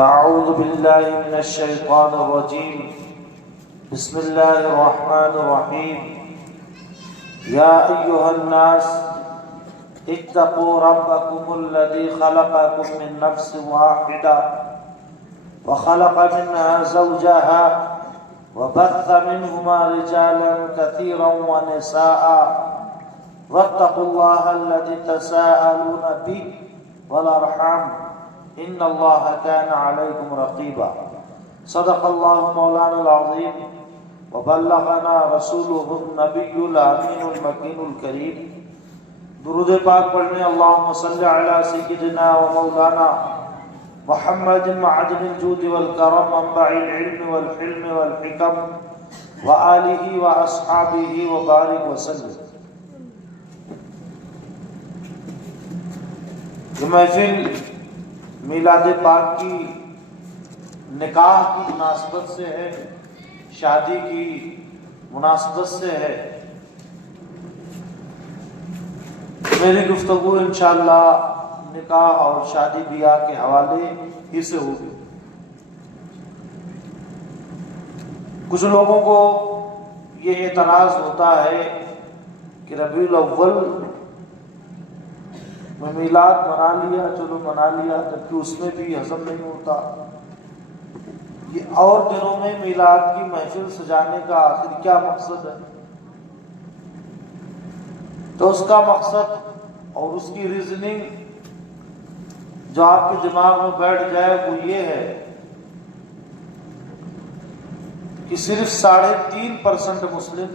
فأعوذ بالله من الشيطان الرجيم بسم الله الرحمن الرحيم يا أيها الناس اتقوا ربكم الذي خلقكم من نفس واحدة وخلق منها زوجها وبث منهما رجالا كثيرا ونساء واتقوا الله الذي تساءلون به والأرحام إن الله كان عليكم رقيبا صدق الله مولانا العظيم وبلغنا رسوله النبي الأمين المكين الكريم درود پاک پڑھنے اللهم صل على سيدنا ومولانا محمد معدن الجود والكرم منبع العلم والحلم والحكم وآله وأصحابه وبارك وسلم. یہ محفل میلاد پاک کی نکاح کی مناسبت سے ہے، شادی کی مناسبت سے ہے. میری گفتگو انشاءاللہ نکاح اور شادی بیاہ کے حوالے ہی سے ہوگی. کچھ لوگوں کو یہ اعتراض ہوتا ہے کہ ربیع الاول میں میلاد منا لیا، چلو منا لیا، جبکہ اس میں بھی ہضم نہیں ہوتا. یہ اور دنوں میں میلاد کی محفل سجانے کا آخر کیا مقصد ہے؟ تو اس کا مقصد اور اس کی ریزننگ جو آپ کے دماغ میں بیٹھ جائے وہ یہ ہے کہ صرف 3.5% مسلم،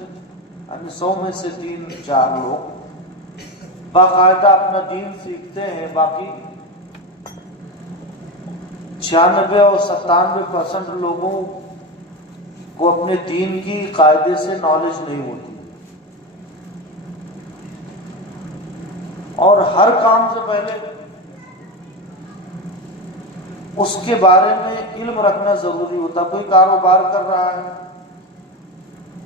یعنی 100 میں سے 3-4 لوگ باقاعدہ اپنا دین سیکھتے ہیں، باقی 96 اور 97% لوگوں کو اپنے دین کی قاعدے سے نالج نہیں ہوتی. اور ہر کام سے پہلے اس کے بارے میں علم رکھنا ضروری ہوتا. کوئی کاروبار کر رہا ہے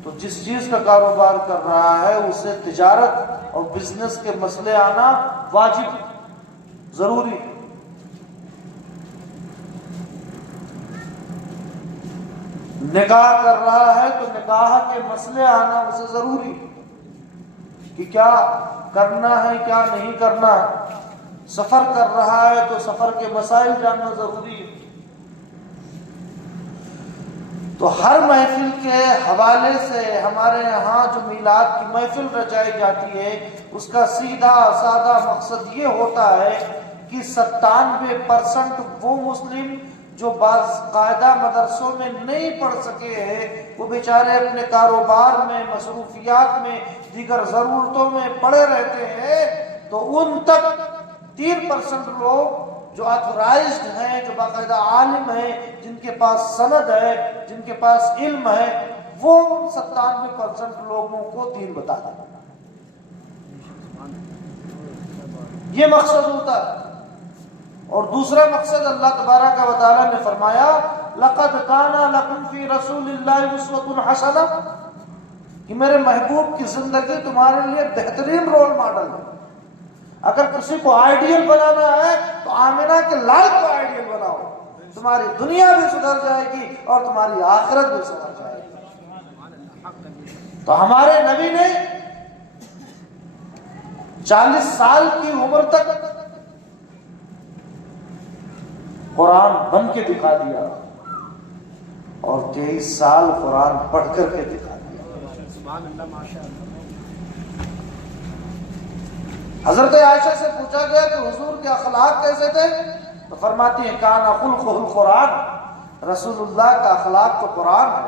تو جس چیز کا کاروبار کر رہا ہے اسے تجارت اور بزنس کے مسئلے آنا واجب ضروری. نکاح کر رہا ہے تو نکاح کے مسئلے آنا اسے ضروری کہ کیا کرنا ہے کیا نہیں کرنا. سفر کر رہا ہے تو سفر کے مسائل جاننا ضروری ہے. تو ہر محفل کے حوالے سے ہمارے یہاں جو میلاد کی محفل رچائی جاتی ہے اس کا سیدھا سادہ مقصد یہ ہوتا ہے کہ 97% وہ مسلم جو باقاعدہ مدرسوں میں نہیں پڑھ سکے ہیں، وہ بیچارے اپنے کاروبار میں، مصروفیات میں، دیگر ضرورتوں میں پڑے رہتے ہیں، تو ان تک 3% لوگ جو آتھورائزڈ ہیں، جو باقاعدہ عالم ہیں، جن کے پاس سند ہے، جن کے پاس علم ہے، وہ 97% لوگوں کو دین بتا دیں. یہ مقصد ہوتا ہے. اور دوسرا مقصد اللہ تبارک و تعالیٰ نے فرمایا لَقَدْ كَانَ لَكُمْ فِي رَسُولِ اللَّهِ أُسْوَةٌ حَسَنَةٌ، کہ میرے محبوب کی زندگی تمہارے لیے بہترین رول ماڈل ہے. اگر کسی کو آئیڈیل بنانا ہے تو آمنہ کے لال کو آئیڈیل بناؤ، تمہاری دنیا بھی سدھر جائے گی اور تمہاری آخرت بھی سدھر جائے گی. تو ہمارے نبی نے 40 سال کی عمر تک قرآن بن کے دکھا دیا اور 23 سال قرآن پڑھ کر کے دکھا دیا. حضرت عائشہ سے پوچھا گیا کہ حضور کے اخلاق کیسے تھے، تو فرماتی ہیں کان خلقہ القرآن، رسول اللہ کا اخلاق تو قرآن ہے.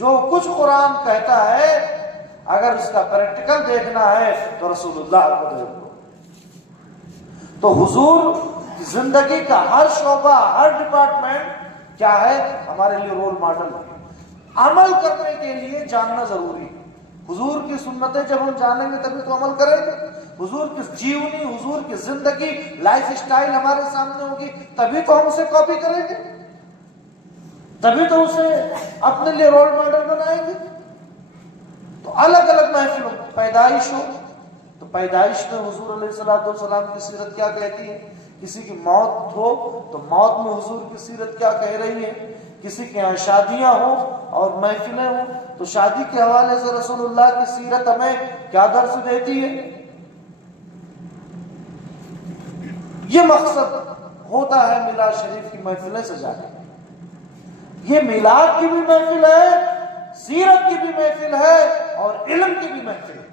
جو کچھ قرآن کہتا ہے اگر اس کا پریکٹیکل دیکھنا ہے تو رسول اللہ کو دیکھو. تو حضور کی زندگی کا ہر شعبہ، ہر ڈپارٹمنٹ کیا ہے، ہمارے لیے رول ماڈل ہے. عمل کرنے کے لیے جاننا ضروری ہے. حضور کی سنتیں جب ہم جانیں گے تبھی تو عمل کریں گے. حضور کی جیونی، حضور کی زندگی، لائف سٹائل ہمارے سامنے ہوگی تبھی تو ہم اسے کاپی کریں گے، تبھی تو اسے اپنے لیے رول ماڈل بنائیں گے. تو الگ الگ محفل پیدائش ہو تو پیدائش میں حضور علیہ الصلوۃ والسلام کی سیرت کیا کہتی ہے کسی کی موت ہو تو موت میں حضور کی سیرت کیا کہہ رہی ہے، کسی کے یہاں شادیاں ہوں اور محفلیں ہوں تو شادی کے حوالے سے رسول اللہ کی سیرت ہمیں کیا درس دیتی ہے۔ یہ مقصد ہوتا ہے میلاد شریف کی محفلیں سجانے۔ یہ میلاد کی بھی محفل ہے، سیرت کی بھی محفل ہے اور علم کی بھی محفل ہے۔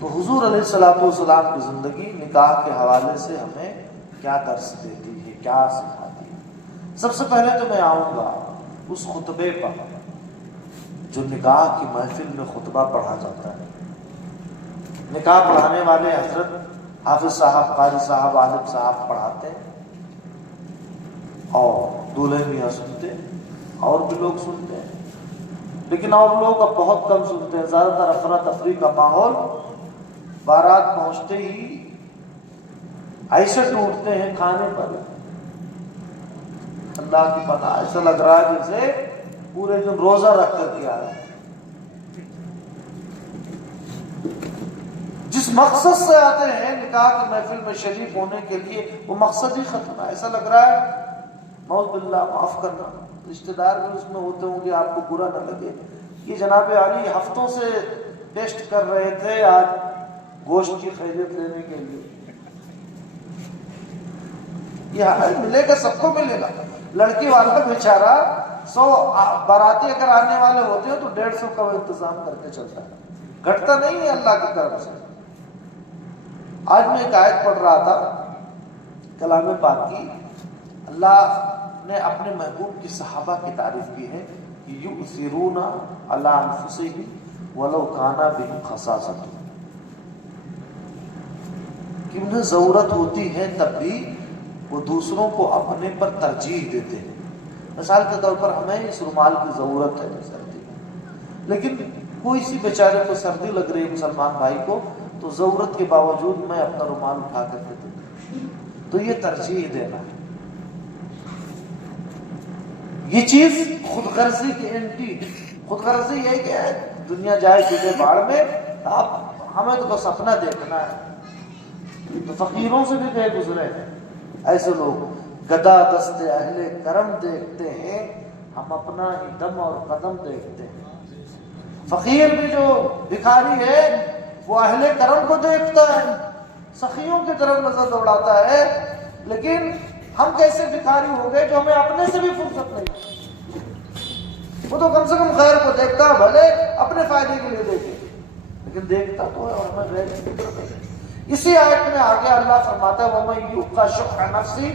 تو حضور علیہ الصلوۃ والسلام کی زندگی نکاح کے حوالے سے ہمیں کیا درس دیتی ہے، کیا سکھاتی ہے۔ سب سے پہلے تو میں آؤں گا اس خطبے پر جو نکاح کی محفل میں خطبہ پڑھا جاتا ہے۔ نکاح پڑھانے والے حضرت حافظ صاحب، قاری صاحب، عالم صاحب پڑھاتے ہیں اور دولہے میاں سنتے ہیں، اور بھی لوگ سنتے ہیں، لیکن اور لوگ اب بہت کم سنتے ہیں۔ زیادہ تر افراتفری کا ماحول، بارات پہنچتے ہی ایسے ٹوٹتے ہیں کھانے پر، اللہ کی پناہ، ایسا لگ رہا ہے جیسے پورے دن روزہ رکھ کر کیا ہے۔ جس مقصد سے آتے ہیں نکاح کی محفل میں شریف ہونے کے لیے، وہ مقصد ہی ختم ہے۔ ایسا لگ رہا ہے، معاذ باللہ، معاف کرنا، رشتہ دار بھی اس میں ہوتے ہوں گے، آپ کو برا نہ لگے، یہ جناب علی ہفتوں سے ٹیسٹ کر رہے تھے آج گوشت کی خیریت لینے کے لیے۔ یہ ملے گا، سب کو ملے گا۔ لڑکی والا بیچارہ 100 باراتی اگر آنے والے ہوتے ہیں تو 150 کا انتظام کر کے چلتا ہے، گھٹتا نہیں ہے اللہ کی طرف سے۔ آج میں ایک آیت پڑھ رہا تھا کلام پاک کی، اللہ نے اپنے محبوب کی صحابہ کی تعریف کی ہے کہ یؤثرون علی انفسہم ولو کان بہم خصاصۃ، کہ انہیں ضرورت ہوتی ہے تب بھی وہ دوسروں کو اپنے پر ترجیح دیتے ہیں۔ مثال کے طور پر ہمیں اس رومال کی ضرورت ہے سردی میں، لیکن کوئی سی بیچارے کو سردی لگ رہی ہے مسلمان بھائی کو، تو ضرورت کے باوجود میں اپنا رومال اٹھا کر کے دیتا ہوں، تو یہ ترجیح دینا ہے۔ یہ چیز خود غرضی کی اینٹی ہے۔ خود غرضی یہ کہ دنیا جائے تجھے باڑ میں، آپ ہمیں تو بس اپنا دیکھنا ہے۔ تو فقیروں سے بھی گئے گزرے ہیں ایسے لوگ، گدا دست اہل کرم دیکھتے ہیں، ہم اپنا ہی دم اور قدم دیکھتے ہیں۔ فقیر بھی جو بھکاری ہے وہ اہل کرم کو دیکھتا ہے، سخیوں کی طرف نظر دوڑاتا ہے، لیکن ہم کیسے بھکاری ہو گئے جو ہمیں اپنے سے بھی فرصت نہیں۔ وہ تو کم سے کم غیر کو دیکھتا ہے، بھلے اپنے فائدے کے لیے دیکھے، لیکن دیکھتا تو ہے اور ہمیں غیر کی فکر ہے۔ اسی آیت میں آگے اللہ فرماتا ہے وَمَن یُوقَ شُحَّ نَفْسِهِ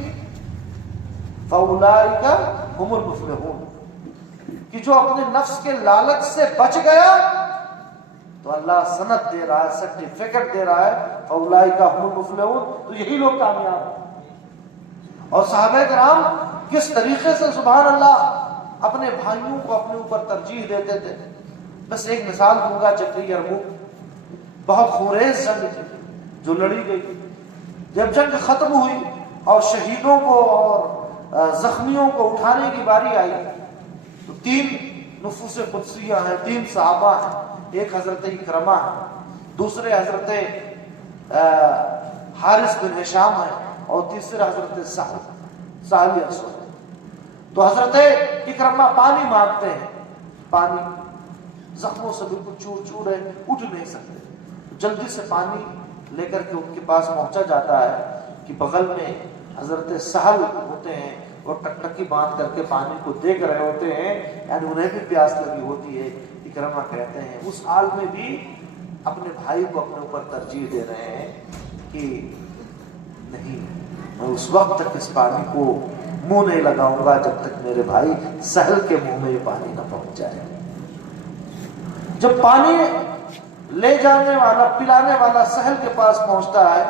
فَأُولَٰئِکَ هُمُ الْمُفْلِحُونَ، کہ جو اپنے نفس کے لالچ سے بچ گیا تو اللہ سند دے رہا ہے، سرٹیفکیٹ دے رہا ہے، فَأُولَٰئِکَ هُمُ الْمُفْلِحُونَ، تو یہی لوگ کامیاب ہیں۔ اور صحابہ کرام کس طریقے سے سبحان اللہ اپنے بھائیوں کو اپنے اوپر ترجیح دیتے تھے۔ بس ایک مثال دوں گا، جنگ یرموک بہت خونریز جنگ تھی جو لڑی گئی۔ جب جنگ ختم ہوئی اور شہیدوں کو اور زخمیوں کو اٹھانے کی باری آئی تو 3 نفوس قدسیہ ہیں، 3 صحابہ ہیں، ایک حضرت اکرمہ ہے، دوسرے حضرت حارث بن ہشام ہے اور تیسرے حضرت سہل اسود۔ تو حضرت اکرمہ پانی مانگتے ہیں، پانی، زخموں سے بالکل چور چور ہے، اٹھ نہیں سکتے، جلدی سے پانی لے کر کے ان کے پاس پہنچا جاتا ہے کہ بغل میں حضرت سہل ہوتے ہیں، وہ ٹکٹکی باندھ کر کے پانی کو دیکھ رہے ہوتے ہیں، یعنی انہیں بھی پیاس لگی ہوتی ہے۔ اکرمہ کہتے ہیں اس حال میں بھی اپنے بھائی کو اپنے اوپر ترجیح دے رہے ہیں کہ نہیں، میں اس وقت تک اس پانی کو منہ نہیں لگاؤں گا جب تک میرے بھائی سہل کے منہ میں یہ پانی نہ پہنچ جائے۔ جب پانی لے جانے والا، پلانے والا سہل کے پاس پہنچتا ہے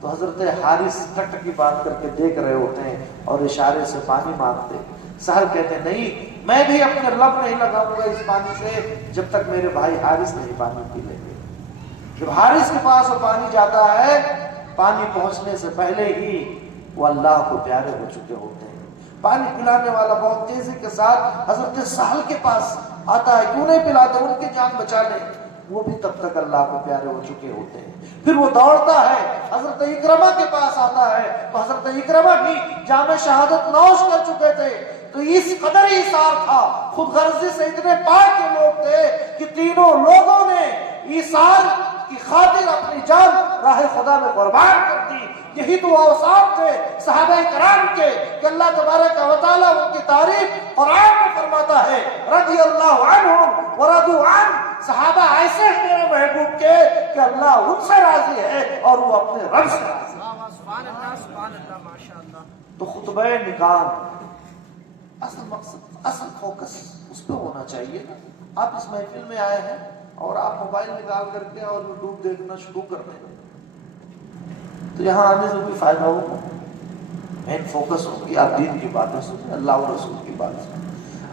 تو حضرت حارث ٹکٹکی باندھ کر کے دیکھ رہے ہوتے ہیں اور اشارے سے پانی مانگتے۔ سہل کہتے ہیں نہیں، میں بھی اپنے لب نہیں لگاؤں گا اس پانی سے جب تک میرے بھائی حارث نہیں پانی پی لیں گے۔ جب حارث کے پاس وہ پانی جاتا ہے، پانی پہنچنے سے پہلے ہی وہ اللہ کو پیارے ہو چکے ہوتے ہیں۔ پانی پلانے والا بہت تیزی کے ساتھ حضرت سہل کے پاس آتا ہے، کیوں نہیں پلاتے، ان کی جان بچا لیں۔ وہ بھی تب تک اللہ کو پیارے ہو چکے ہوتے ہیں۔ پھر وہ دوڑتا ہے، حضرت اکرمہ کے پاس آتا ہے تو حضرت اکرمہ بھی جام شہادت نوش کر چکے تھے، تو اس قدر ایثار تھا، خود غرضی سے اتنے پاک کے لوگ تھے کہ تینوں لوگوں نے ایثار کی خاطر اپنی جان راہ خدا میں قربان کر دی۔ یہی تو اوصاف تھے صحابہ کرام کے کہ اللہ تبارک و تعالیٰ ان کی تعریف قرآن میں فرماتا ہے، رضی اللہ عنہم ورضوا عنہ، صحابہ ایسے ہیں میرے محبوب کے کہ اللہ ان سے راضی ہے اور وہ اپنے رب سے راضی ہے۔ سبحان اللہ سبحان اللہ ماشاءاللہ۔ تو خطبہ نکاح اصل مقصد، اصل فوکس اس پہ ہونا چاہیے نا۔ آپ اس محفل میں آئے ہیں اور آپ موبائل نکال کر کے اور یوٹیوب دیکھنا شروع کر دیں تو یہاں آنے سے کوئی فائدہ ہوگا؟ مین فوکس ہوگی، آپ دین کی باتیں سنیں، اللہ اور رسول کی بات سنیں۔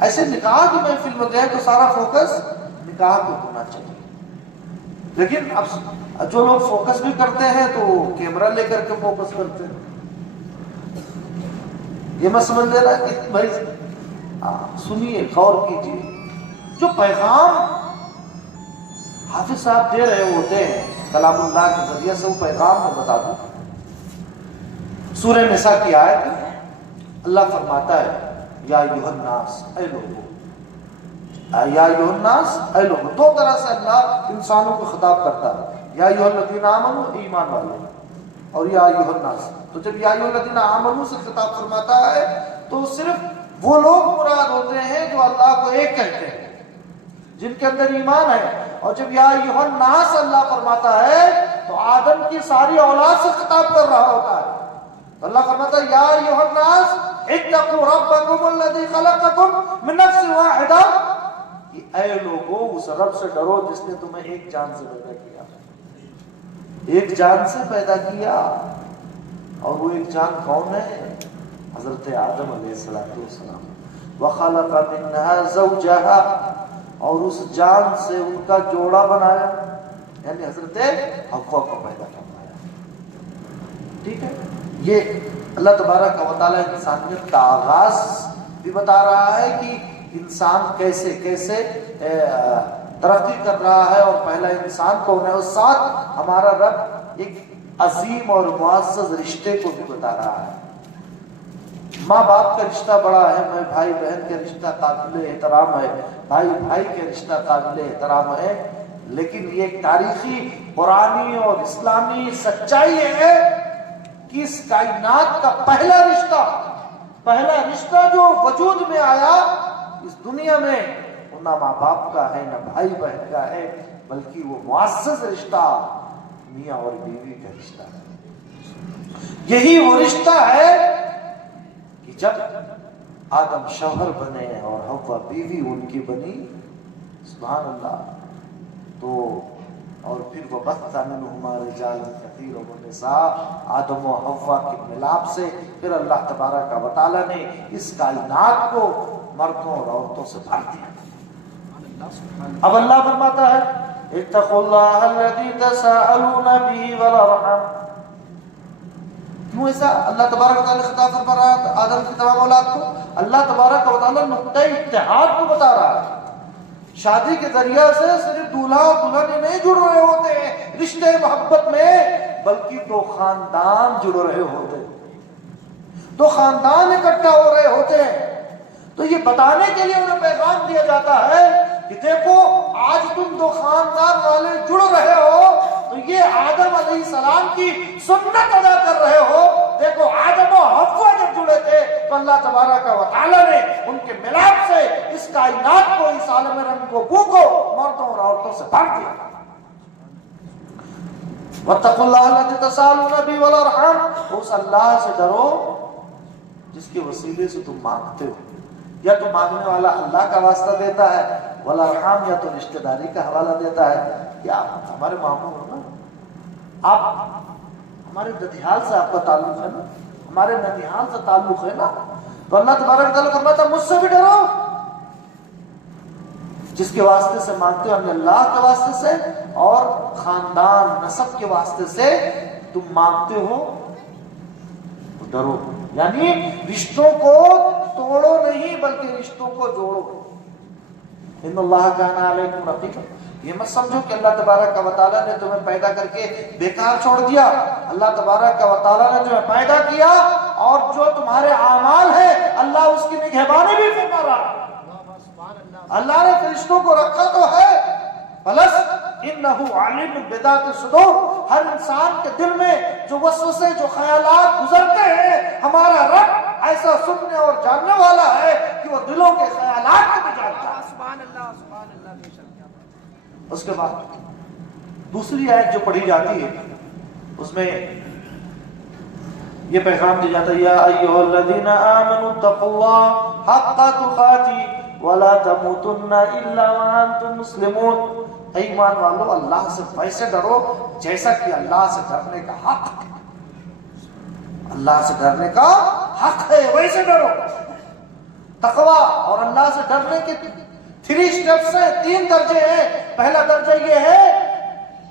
ایسے نکاح کی محفل میں گئے تو سارا فوکس نکاح پہ ہونا چاہیے، لیکن اب جو لوگ فوکس بھی کرتے ہیں تو وہ کیمرہ لے کر کے فوکس کرتے ہیں۔ یہ میں سمجھ لے رہا کہ بھائی سنیے، غور کیجیے، جو پیغام حافظ صاحب دے رہے ہوتے ہیں کلام اللہ کے ذریعے سے، وہ پیغام میں بتا دوں۔ سورہ نساء کی آیت اللہ فرماتا ہے یا ایھا الناس، اے لوگو، یا ایھا الناس، اے لوگو، دو طرح سے اللہ انسانوں کو خطاب کرتا ہے، یا ایھا الذین آمنوا، ایمان والے، اور یا ایھا الناس۔ تو جب یا ایھا الذین آمنوا سے خطاب فرماتا ہے تو صرف وہ لوگ مراد ہوتے ہیں جو اللہ کو ایک کہتے ہیں، جن کے اندر ایمان ہے۔ اور جب یا ایھا الناس اللہ فرماتا ہے تو آدم کی ساری اولاد سے خطاب کر رہا ہوتا ہے۔ تو اللہ فرماتا ہے یا ایھا الناس اتقوا ربکم الذی خلقکم من نفس واحدہ، کہ اے لوگو اس رب سے ڈرو جس نے تمہیں ایک جان سے پیدا کیا، ایک جان سے پیدا کیا، اور وہ ایک جان کون ہے؟ حضرت آدم علیہ السلام۔ وخلق منها زوجها، اور اس جان سے ان کا جوڑا بنایا، یعنی حضرت حوا کو پیدا کروایا۔ ٹھیک ہے، یہ اللہ تبارک و تعالیٰ انسانیت کا آغاز بھی بتا رہا ہے کہ انسان کیسے کیسے ترقی کر رہا ہے اور پہلا انسان کون ہے، اور ساتھ ہمارا رب ایک عظیم اور معزز رشتے کو بھی بتا رہا ہے۔ ماں باپ کا رشتہ بڑا ہے، میں بھائی بہن کا رشتہ قابل احترام ہے، بھائی بھائی کا رشتہ قابل احترام ہے، لیکن یہ ایک تاریخی قرآنی اور اسلامی سچائی ہے کہ اس کائنات کا پہلا رشتہ جو وجود میں آیا اس دنیا میں، وہ نہ ماں باپ کا ہے نہ بھائی بہن کا ہے، بلکہ وہ معزز رشتہ میاں اور بیوی کا رشتہ ہے۔ یہی وہ رشتہ ہے کہ جب آدم شوہر بنے اور حوا بیوی ان کی بنی، سبحان اللہ، تو اور پھر وَبَثَّ مِنْهُمَا رِجَالًا كَثِيرًا وَنِسَاءً، آدم و حوا کے ملاپ سے پھر اللہ تبارک و تعالیٰ نے اس کائنات کو مردوں اور عورتوں سے بھر دیا۔ اب اللہ فرماتا ہے اتقوا اللہ الذی تساءلون به والارحام۔ کیوں ایسا اللہ تبارک و تعالیٰ خطاب فرما رہا ہے آدم کی تمام اولاد کو؟ اللہ تبارک و تعالیٰ نقطۂ اتحاد کو بتا رہا ہے۔ شادی کے ذریعہ سے صرف دولہا اور دلہن نہیں جڑ رہے ہوتے ہیں رشتے محبت میں، بلکہ دو خاندان جڑ رہے ہوتے ہیں، دو خاندان اکٹھا ہو رہے ہوتے ہیں۔ تو یہ بتانے کے لیے انہیں پیغام دیا جاتا ہے کہ دیکھو آج تم دو خاندان والے جڑ رہے ہو تو یہ آدم علیہ السلام کی سنت ادا کر رہے ہو۔ دیکھو آدم و حوا جب جڑے تھے تو اللہ تبارک و تعالیٰ نے ان کے ملاپ سے اس کائنات کو، اس عالم رنگ کو، بو کو مردوں اور عورتوں سے بھر دیا۔ واتقوا اللہ الذی تساءلون به والارحام، اس اللہ سے ڈرو جس کے وسیلے سے تم مانگتے ہو، یا تو مانگنے والا اللہ کا واسطہ دیتا ہے، والارحام یا تو رشتہ داری کا حوالہ دیتا ہے کہ آپ ہمارے ماموں ہو نا، آپ ہمارے ددھیال سے آپ کا تعلق ہے نا، ہمارے ننیحال سے تعلق ہے نا، تو اللہ تبارک تعالیٰ فرماتا ہے مجھ سے بھی ڈرو، جس کے واسطے سے مانگتے ہو، ہمیں اللہ کے واسطے سے اور خاندان نسب کے واسطے سے تم مانگتے ہو تو ڈرو، یعنی رشتوں کو توڑو نہیں بلکہ رشتوں کو جوڑو۔ ان اللہ کان علیکم رقیبا، یہ مت سمجھو کہ اللہ تبارک و تعالیٰ نے تمہیں پیدا کر کے بیکار چھوڑ دیا. اللہ تبارک و تعالیٰ نے تمہیں پیدا کیا اور جو تمہارے اعمال ہیں اللہ اس کی نگہبانی بھی فرما رہا ہے. اللہ نے فرشتوں کو رکھا تو ہے، پلس انہ علیم بذات الصدور، ہر انسان کے دل میں جو وسوسے جو خیالات گزرتے ہیں ہمارا رب ایسا سننے اور جاننے والا ہے کہ وہ دلوں کے خیالات کو بھی جانتا ہے. سبحان اللہ سبحان اللہ. بے شک. اس کے بعد دوسری آیت جو پڑھی جاتی ہے اس میں یہ پیغام دیا جاتا ہے، یا ایھا الذین آمنوا اتقوا اللہ حق تقاته ولا تموتن الا وانتم مسلمون. اے ایمان والو اللہ سے ویسے ڈرو جیسا کہ اللہ سے ڈرنے کا حق ہے. اللہ سے ڈرنے کا حق ہے، ویسے ڈرو. تقوی اور اللہ سے ڈرنے کے 3 سٹیپس ہیں، 3 درجے ہیں. پہلا درجہ یہ ہے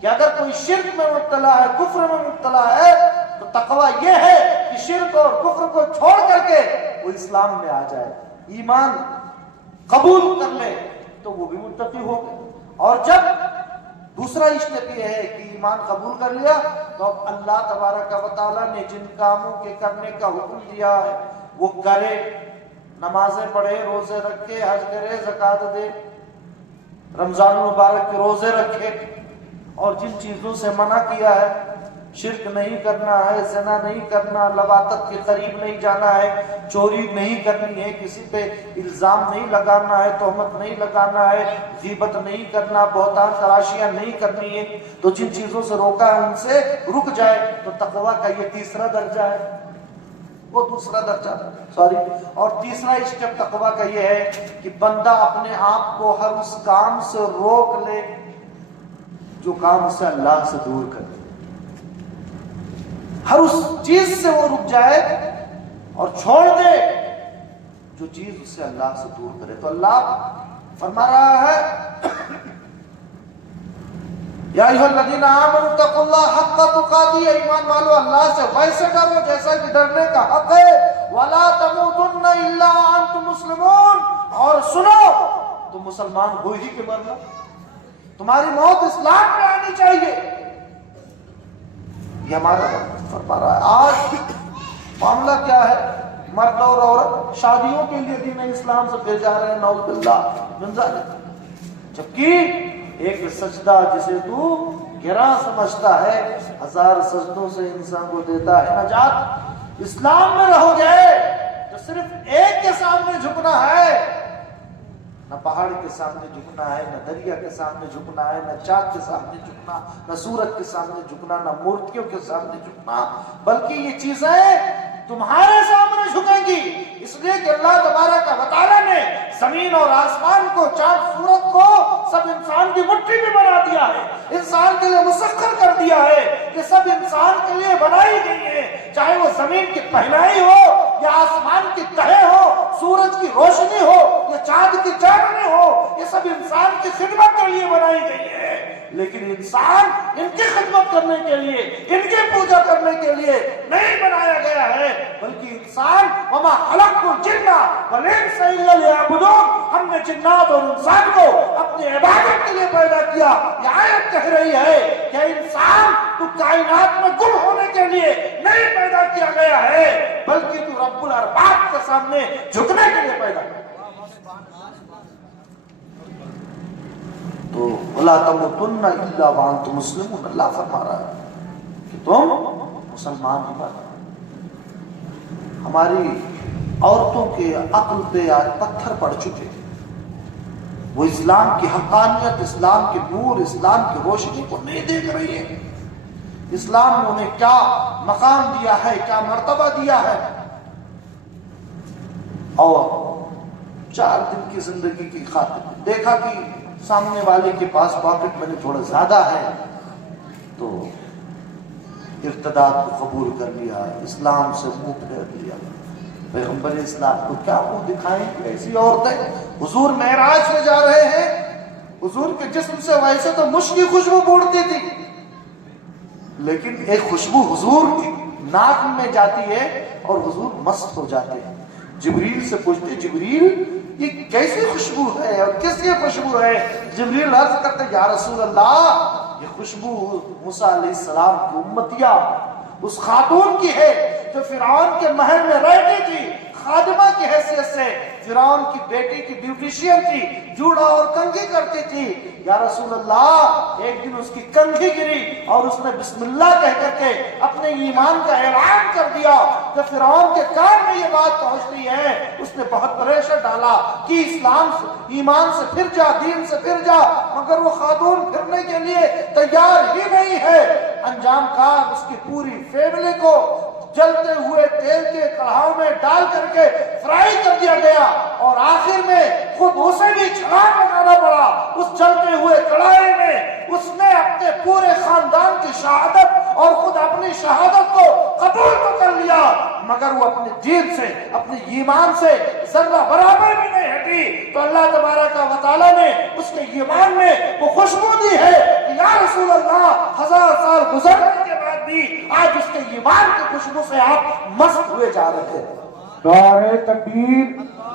کہ اگر کوئی شرک میں مبتلا ہے، کفر میں مبتلا ہے، تو تقوی یہ ہے کہ شرک اور کفر کو چھوڑ کر کے وہ اسلام میں آ جائے، ایمان قبول کر لے تو وہ بھی متقی ہو. اور جب دوسرا اسٹیپ یہ ہے کہ ایمان قبول کر لیا تو اب اللہ تبارک و تعالیٰ نے جن کاموں کے کرنے کا حکم دیا ہے وہ کرے، نمازیں پڑھے، روزے رکھے، حج کرے، زکوٰۃ دے، رمضان المبارک کے روزے رکھے. اور جن چیزوں سے منع کیا ہے، شرک نہیں کرنا ہے، زنا نہیں کرنا، لواطت کے قریب نہیں جانا ہے، چوری نہیں کرنی ہے، کسی پہ الزام نہیں لگانا ہے، تہمت نہیں لگانا ہے، غیبت نہیں کرنا، بہتان تراشیاں نہیں کرنی ہے، تو جن چیزوں سے روکا ہے ان سے رک جائے. تو تقویٰ کا یہ تیسرا درجہ ہے، وہ دوسرا درجہ اور تیسرا اسٹیپ تقویٰ کا یہ ہے کہ بندہ اپنے آپ کو ہر اس کام سے روک لے جو کام اسے اللہ سے دور کر دے. ہر اس چیز سے وہ رک جائے اور چھوڑ دے جو چیز اسے اللہ سے دور کرے. تو اللہ فرما رہا ہے یا ایھا الذین آمنوا اتقوا اللہ حق تقاته، ایمان والو اللہ سے ویسے ڈرو جیسا کہ ڈرنے کا حق ہے. ولا تموتن الا وانتم مسلمون، اور سنو تم مسلمان ہو ہی کے مرنا، تمہاری موت اسلام میں آنی چاہیے. یہ ہمارا فرما رہا ہے. آج معاملہ کیا ہے، مرد اور عورت شادیوں کے لیے دین اسلام سے پھر جا رہے ہیں، نعوذ باللہ من ذالک. جبکہ ایک سجدہ جسے تو گراں سمجھتا ہے 1000 سجدوں سے انسان کو دیتا ہے نجات. اسلام میں رہو گے تو صرف ایک کے سامنے جھکنا ہے، نہ پہاڑ کے سامنے جھکنا ہے، نہ دریا کے سامنے جھکنا ہے، نہ چاند کے سامنے جھکنا، نہ سورج کے سامنے جھکنا، نہ مورتیوں کے سامنے جھکنا، بلکہ یہ چیزیں تمہارے سامنے جھکیں گی. اس لیے کہ اللہ تبارک و تعالیٰ نے زمین اور آسمان کو، چاند سورج کو سب انسان کی مٹھی میں بنا دیا ہے، انسان کے لیے مسخر کر دیا ہے. یہ سب انسان کے لیے بنائی گئی ہے، چاہے وہ زمین کی پہنائی ہو یا آسمان کی تہے ہو، سورج کی روشنی ہو یا چاند کی چاندنی ہو، یہ سب انسان کی خدمت کے لیے بنائی گئی ہے. لیکن انسان ان کی خدمت کرنے کے لیے، ان کی پوجا کرنے کے لیے نہیں بنایا گیا ہے، بلکہ انسان وما خلقت الجن والانس الا لیعبدون، ہم نے جنات اور انسان کو اپنی عبادت کے لیے پیدا کیا. یہ آیت کہہ رہی ہے کہ انسان تو کائنات میں گم ہونے کے لیے نہیں پیدا کیا گیا ہے، بلکہ تو رب الارباب کے سامنے جھکنے کے لیے پیدا کیا. تو وَلَا تَمُوتُنَّ إِلَّا وَأَنْتُمْ مُسْلِمُونَ، اللہ فرما رہا ہے کہ تم مسلمان ہو. ہماری عورتوں کے عقل پہ آج پتھر پڑ چکے، وہ اسلام کی حقانیت، اسلام کے نور، اسلام کی روشنی کو نہیں دیکھ رہی ہے. اسلام نے انہیں کیا مقام دیا ہے، کیا مرتبہ دیا ہے، اور 4 دن کی زندگی کی خاطر دیکھا کہ سامنے والے کے پاس پاکٹ منی تھوڑا زیادہ ہے تو ارتداد کو قبول کر لیا، اسلام سے منہ پھیر لیا. پیغمبر اسلام کو کیا منہ دکھائیں کہ ایسی عورتیں. حضور معراج میں جا رہے ہیں، حضور کے جسم سے ویسے تو مشک کی خوشبو بوڑھتی تھی، لیکن ایک خوشبو حضور کی ناک میں جاتی ہے اور حضور مست ہو جاتے ہیں. جبریل سے پوچھتے، جبریل یہ کیسی خوشبو ہے اور کس کی خوشبو ہے؟ جبریل عرض کرتے یا رسول اللہ یہ خوشبو موسیٰ علیہ السلام کی امتیہ اس خاتون کی ہے جو فرعون کے محل میں رہتی تھی، خادمہ کی حیثیت سے، فرعون کی بیٹی کی بیوٹیشین تھی، جوڑا اور کنگھی کرتی تھی۔ یا رسول اللہ ایک دن اس کی کنگھی گری اور اس نے بسم اللہ کہہ کر کے اپنے ایمان کا اعلان کر دیا۔ جب فرعون کے کان میں یہ بات پہنچتی ہے اس نے بہت پریشر ڈالا کہ اسلام سے، ایمان سے پھر جا، دین سے پھر جا، مگر وہ خاتون پھرنے کے لیے تیار ہی نہیں ہے۔ انجام کار اس کی پوری فیملی کو جلتے ہوئے تیل کے کڑھاؤ میں ڈال کر کے فرائی کر دیا گیا، اور آخر میں خود اسے بھی چھلانگ لگانا پڑا اس جلتے ہوئے کڑھائی میں۔ اس نے اپنے پورے خاندان کی شہادت اور خود اپنی شہادت کو قبول تو کر لیا، مگر وہ اپنے دین سے، اپنے ایمان سے ذرہ برابر بھی نہیں ہٹی۔ تو اللہ تبارک و تعالیٰ نے اس کے ایمان میں وہ خوشبو دی ہے کہ یا رسول اللہ 1000 سال گزرنے کے بعد بھی آج اس کے ایمان کی خوشبو سے آپ مست ہوئے جا رہے ہیں۔ نعرہ تکبیر،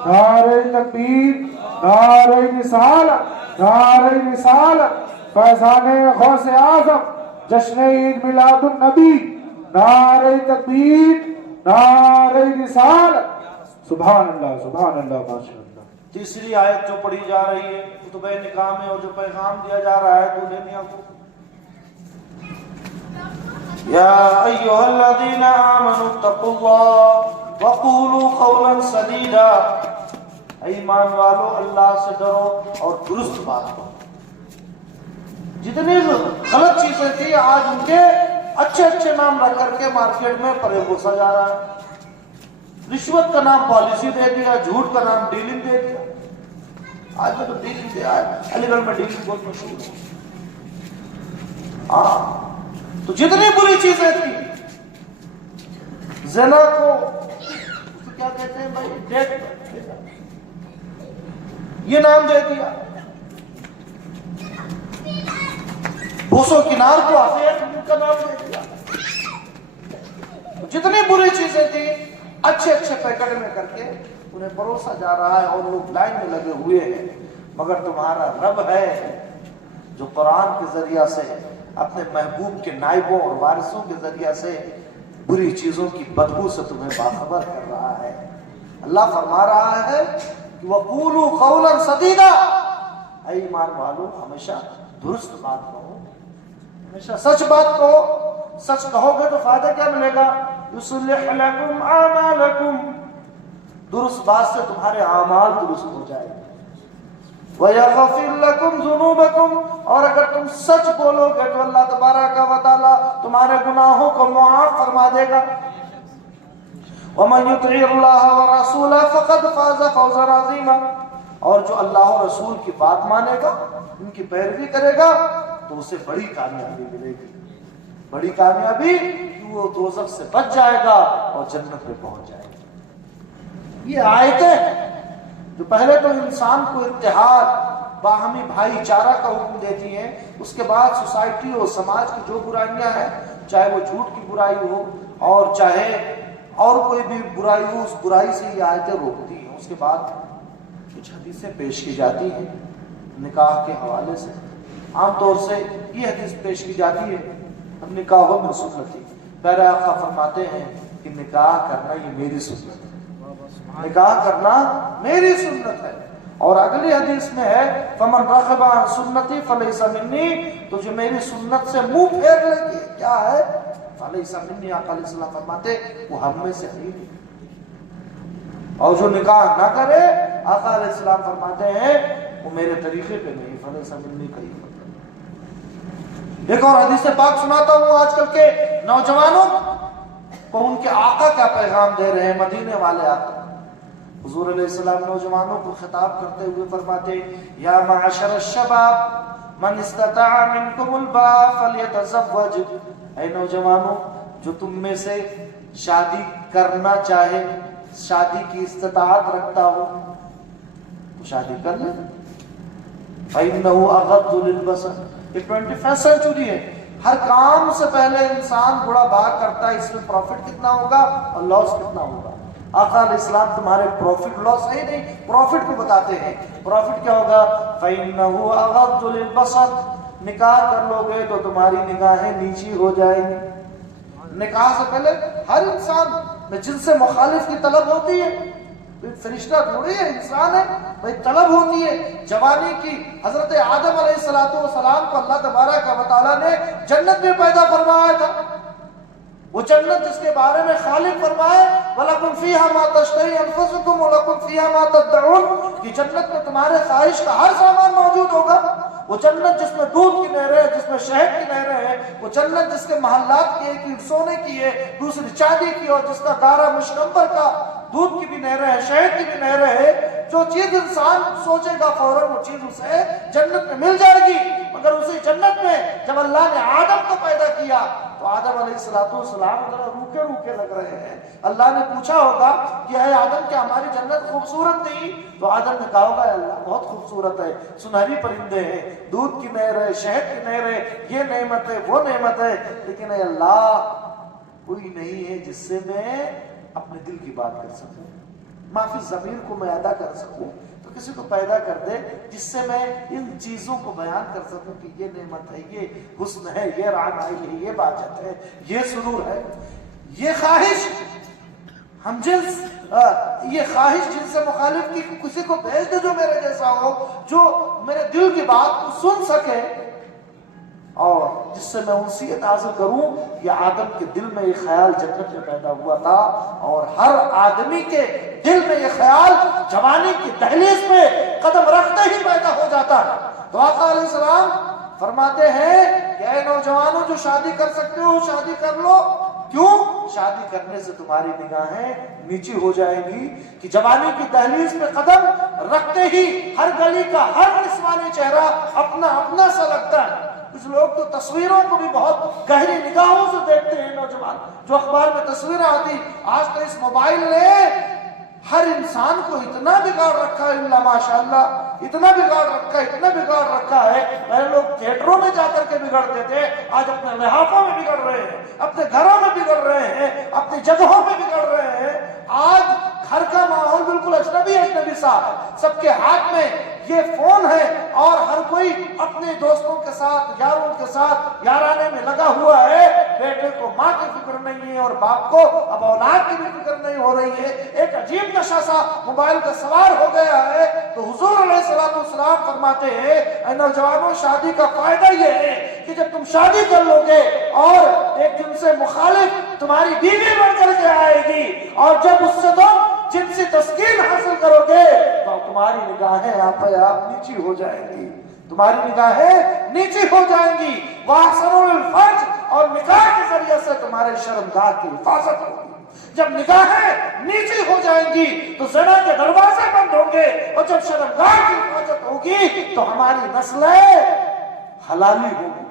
نعرہ تکبیر، نعرہ رسالت، نعرہ رسالت، فیضان غوث اعظم، جشن عید میلاد النبی، نعرہ تکبیر، نعرہ رسالت، سبحان اللہ، سبحان اللہ، ماشاء اللہ۔ تیسری آیت جو پڑھی جا رہی ہے خطبہ نکاح میں اور جو پیغام دیا جا رہا ہے دولہے میاں کو، یا ایھا الذین آمنوا اتقوا اللہ وقولوا قولا سدیدا، ایمان والو اللہ سے ڈرو اور درست بات کرو۔ جتنی غلط چیزیں تھی آج ان کے اچھے اچھے نام رکھ کر کے مارکیٹ میں پروسا جا رہا ہے۔ رشوت کا نام پالیسی دے دیا، جھوٹ کا نام ڈیلنگ دے دیا۔ آج میں تو ڈیلنگ دیا ہے، علی گڑھ میں ڈیلنگ بہت مشہور ہے۔ تو جتنی بری چیزیں تھی، زنا کو کیا کہتے ہیں بھائی، ڈیٹ، یہ نام دے دیا۔ بوسو کنار کو افیئر کا نام دے دیا۔ جتنی بری چیزیں تھی اچھے اچھے پیکٹ میں کر کے انہیں پروسا جا رہا ہے اور لوگ لائن میں لگے ہوئے ہیں، مگر تمہارا رب ہے جو قرآن کے ذریعہ سے اپنے محبوب کے نائبوں اور وارثوں کے ذریعہ سے بری چیزوں کی بدبو سے تمہیں باخبر کر رہا ہے۔ اللہ فرما رہا ہے کہ وَقُولُوا قَوْلًا سَدِيدًا، اے ایمان والو ہمیشہ درست بات کہو، ہمیشہ سچ بات کہو۔ سچ کہو گے تو فائدہ کیا ملے گا؟ یصلح لکم اعمالکم، درست بات سے تمہارے اعمال درست ہو جائے گے۔ وَيَغْفِرْ لَكُمْ ذُنُوبَكُمْ، اور اگر تم سچ بولو گے تو اللہ تبارک و تعالیٰ تمہارے گناہوں کو معاف فرما دے گا۔ وَمَنْ يُطِعِ اللَّهَ وَرَسُولَهُ فَقَدْ فَازَ فَوْزًا عَظِيمًا، اور جو اللہ و رسول کی بات مانے گا، ان کی پیروی کرے گا تو اسے بڑی کامیابی ملے گی، بڑی کامیابی کہ وہ دوزخ سے بچ جائے گا اور جنت میں پہنچ جائے گا۔ یہ آیتیں جو پہلے تو انسان کو اتحاد، باہمی بھائی چارہ کا حکم دیتی ہیں، اس کے بعد سوسائٹی اور سماج کی جو برائیاں ہیں، چاہے وہ جھوٹ کی برائی ہو اور چاہے اور کوئی بھی برائی ہو، اس برائی سے یہ آیتیں روکتی ہیں۔ اس کے بعد کچھ حدیثیں پیش کی جاتی ہیں نکاح کے حوالے سے۔ عام طور سے یہ حدیث پیش کی جاتی ہے اب نکاحوں میں سنت ہے، پیارے آقا فرماتے ہیں کہ نکاح کرنا یہ میری سنت ہے، نکاح کرنا میری سنت ہے۔ اور اگلی حدیث میں ہے فمن رغب عن سنتی فلیس منی، تو جو میری سنت سے منہ پھیر لے گی کیا ہے، فلیس منی، آقا علیہ السلام فرماتے وہ ہم میں سے نہیں۔ اور جو نکاح نہ کرے آقا علیہ السلام فرماتے ہیں وہ میرے طریقے پہ نہیں، فلیس منی کا ہی مطلب۔ ایک اور حدیث پاک سناتا ہوں آج کل کے نوجوانوں کو، ان کے آقا کیا پیغام دے رہے ہیں، مدینے والے آقا۔ حضور علیہ السلام نوجوانوں کو خطاب کرتے ہوئے فرماتے یا معاشر الشباب من استطاع منکم الباء فلیتزوج، اے نوجوانوں جو تم میں سے شادی کرنا چاہے، شادی کی استطاعت رکھتا ہو تو شادی کر لے۔ فإنه أغض للبصر، یہ 21 سینچری ہے، ہر کام سے پہلے انسان بڑا بھاگ کرتا ہے اس میں پروفٹ کتنا ہوگا اور لاس کتنا ہوگا۔ آقا علیہ السلام تمہارے پروفٹ لاس ہے نہیں، پروفٹ کو بتاتے ہیں۔ پروفٹ کیا ہوگا؟ فَإِنَّهُ أَغَضُّ لِلْبَصَرِ، نکاح کر لو گے تو تمہاری نگاہیں نیچی ہو جائیں گی۔ نکاح سے پہلے ہر انسان میں جن سے مخالف کی طلب ہوتی ہے، فرشتہ تھوڑی ہے، انسان ہے بھائی، طلب ہوتی ہے جوانی کی۔ حضرت آدم علیہ السلام کو اللہ تبارک و تعالیٰ نے جنت میں پیدا فرمایا تھا، وہ جنت جس کے بارے میں خالق فرمائے وَلَكُمْ فِيهَا مَا تَشْتَهِي أَنفُسُكُمْ وَلَكُمْ فِيهَا مَا تَدَّعُونَ، کہ جنت میں تمہارے خواہش کا ہر سامان موجود ہوگا۔ وہ جنت جس میں دودھ کی نہریں ہیں، جس میں شہد کی نہریں ہیں، وہ جنت جس کے محلات کی ایک سونے کی ہے، دوسری چاندی کی، اور جس کا دارا مشکمبر کا، دودھ کی بھی نہریں ہیں، شہد کی بھی نہریں ہیں۔ جو چیز انسان سوچے گا فوراً وہ چیز اسے جنت میں مل جائے گی۔ مگر اسی جنت میں جب اللہ نے آدم کو پیدا کیا تو آدم علیہ السلام ذرا روکے روکے لگ رہے ہیں۔ اللہ نے پوچھا ہوگا کہ اے آدم کیا ہماری جنت خوبصورت نہیں؟ تو آدم نے کہا ہوگا اے اللہ بہت خوبصورت ہے، سنہری پرندے ہیں، دودھ کی نہر ہے، شہد کی نہر ہے، یہ نعمت ہے وہ نعمت ہے، لیکن اے اللہ کوئی نہیں ہے جس سے میں اپنے دل کی بات کر سکوں، معافی ضمیر کو میں ادا کر سکوں۔ تو کسی کو پیدا کر دے جس سے میں ان چیزوں کو بیان کر سکوں کہ یہ نعمت ہے، یہ حسن ہے، یہ رعنائی ہے، یہ بہجت ہے، یہ سرور ہے، یہ خواہش ہم جنس، یہ خواہش جن سے مخالف کی کسی کو بھیج دے جو میرے جیسا ہو، جو میرے دل کی بات کو سن سکے اور جس سے میں انسیت حاصل کروں۔ یہ آدم کے دل میں یہ خیال جنت میں پیدا ہوا تھا، اور ہر آدمی کے دل میں یہ خیال جوانی کی دہلیز پہ قدم رکھتے ہی پیدا ہو جاتا ہے۔ تو آقا علیہ السلام فرماتے ہیں کہ اے نوجوانوں جو شادی کر سکتے ہو شادی کر لو۔ کیوں؟ شادی کرنے سے تمہاری نگاہیں نیچی ہو جائیں گی کہ جوانی کی دہلیز پہ قدم رکھتے ہی ہر گلی کا ہر نسوانی چہرہ اپنا اپنا سا لگتا ہے۔ کچھ لوگ تو تصویروں کو بھی بہت گہری نگاہوں سے دیکھتے ہیں، نوجوان جو اخبار میں تصویریں آتی، آج تو اس موبائل نے ہر انسان کو اتنا بگاڑ رکھا ہے، اللہ ماشاءاللہ اتنا بگاڑ رکھا ہے، اتنا بگاڑ رکھا ہے۔ پہلے لوگ تھیٹروں میں جا کر کے بگڑتے تھے، آج اپنے لحافوں میں بگڑ رہے ہیں، اپنے گھروں میں بگڑ رہے ہیں، اپنی جگہوں میں بگڑ رہے ہیں۔ آج گھر کا ماحول بالکل اجنبی سا ہے، سب کے ہاتھ میں یہ فون ہے اور ہر کوئی اپنے دوستوں کے ساتھ، یاروں کے ساتھ یارانے میں لگا ہوا ہے۔ بیٹے کو ماں کی فکر نہیں ہے اور باپ کو اب اولاد کی بھی فکر نہیں ہو رہی ہے، ایک عجیب نشہ سا موبائل کا سوار ہو گیا ہے۔ تو حضور علیہ السلام فرماتے ہیں اے نوجوانوں شادی کا فائدہ یہ ہے کہ جب تم شادی کر لو گے اور ایک جن سے مخالف تمہاری بیوی بن کر کے آئے گی، اور جب اس سے تم جنسی تسکین حاصل کرو گے تو تمہاری نگاہیں آپ نیچی ہو جائیں گی، تمہاری نگاہیں نیچی ہو جائیں گی۔ وَأَحْسَنُوا الْفَرْجَ، اور نکاح کے ذریعے سے تمہارے شرمگاہ کی حفاظت ہوگی۔ جب نگاہیں نیچی ہو جائیں گی تو زنا کے دروازے بند ہوں گے، اور جب شرمگاہ کی حفاظت ہوگی تو ہماری نسلیں حلالی ہوگی،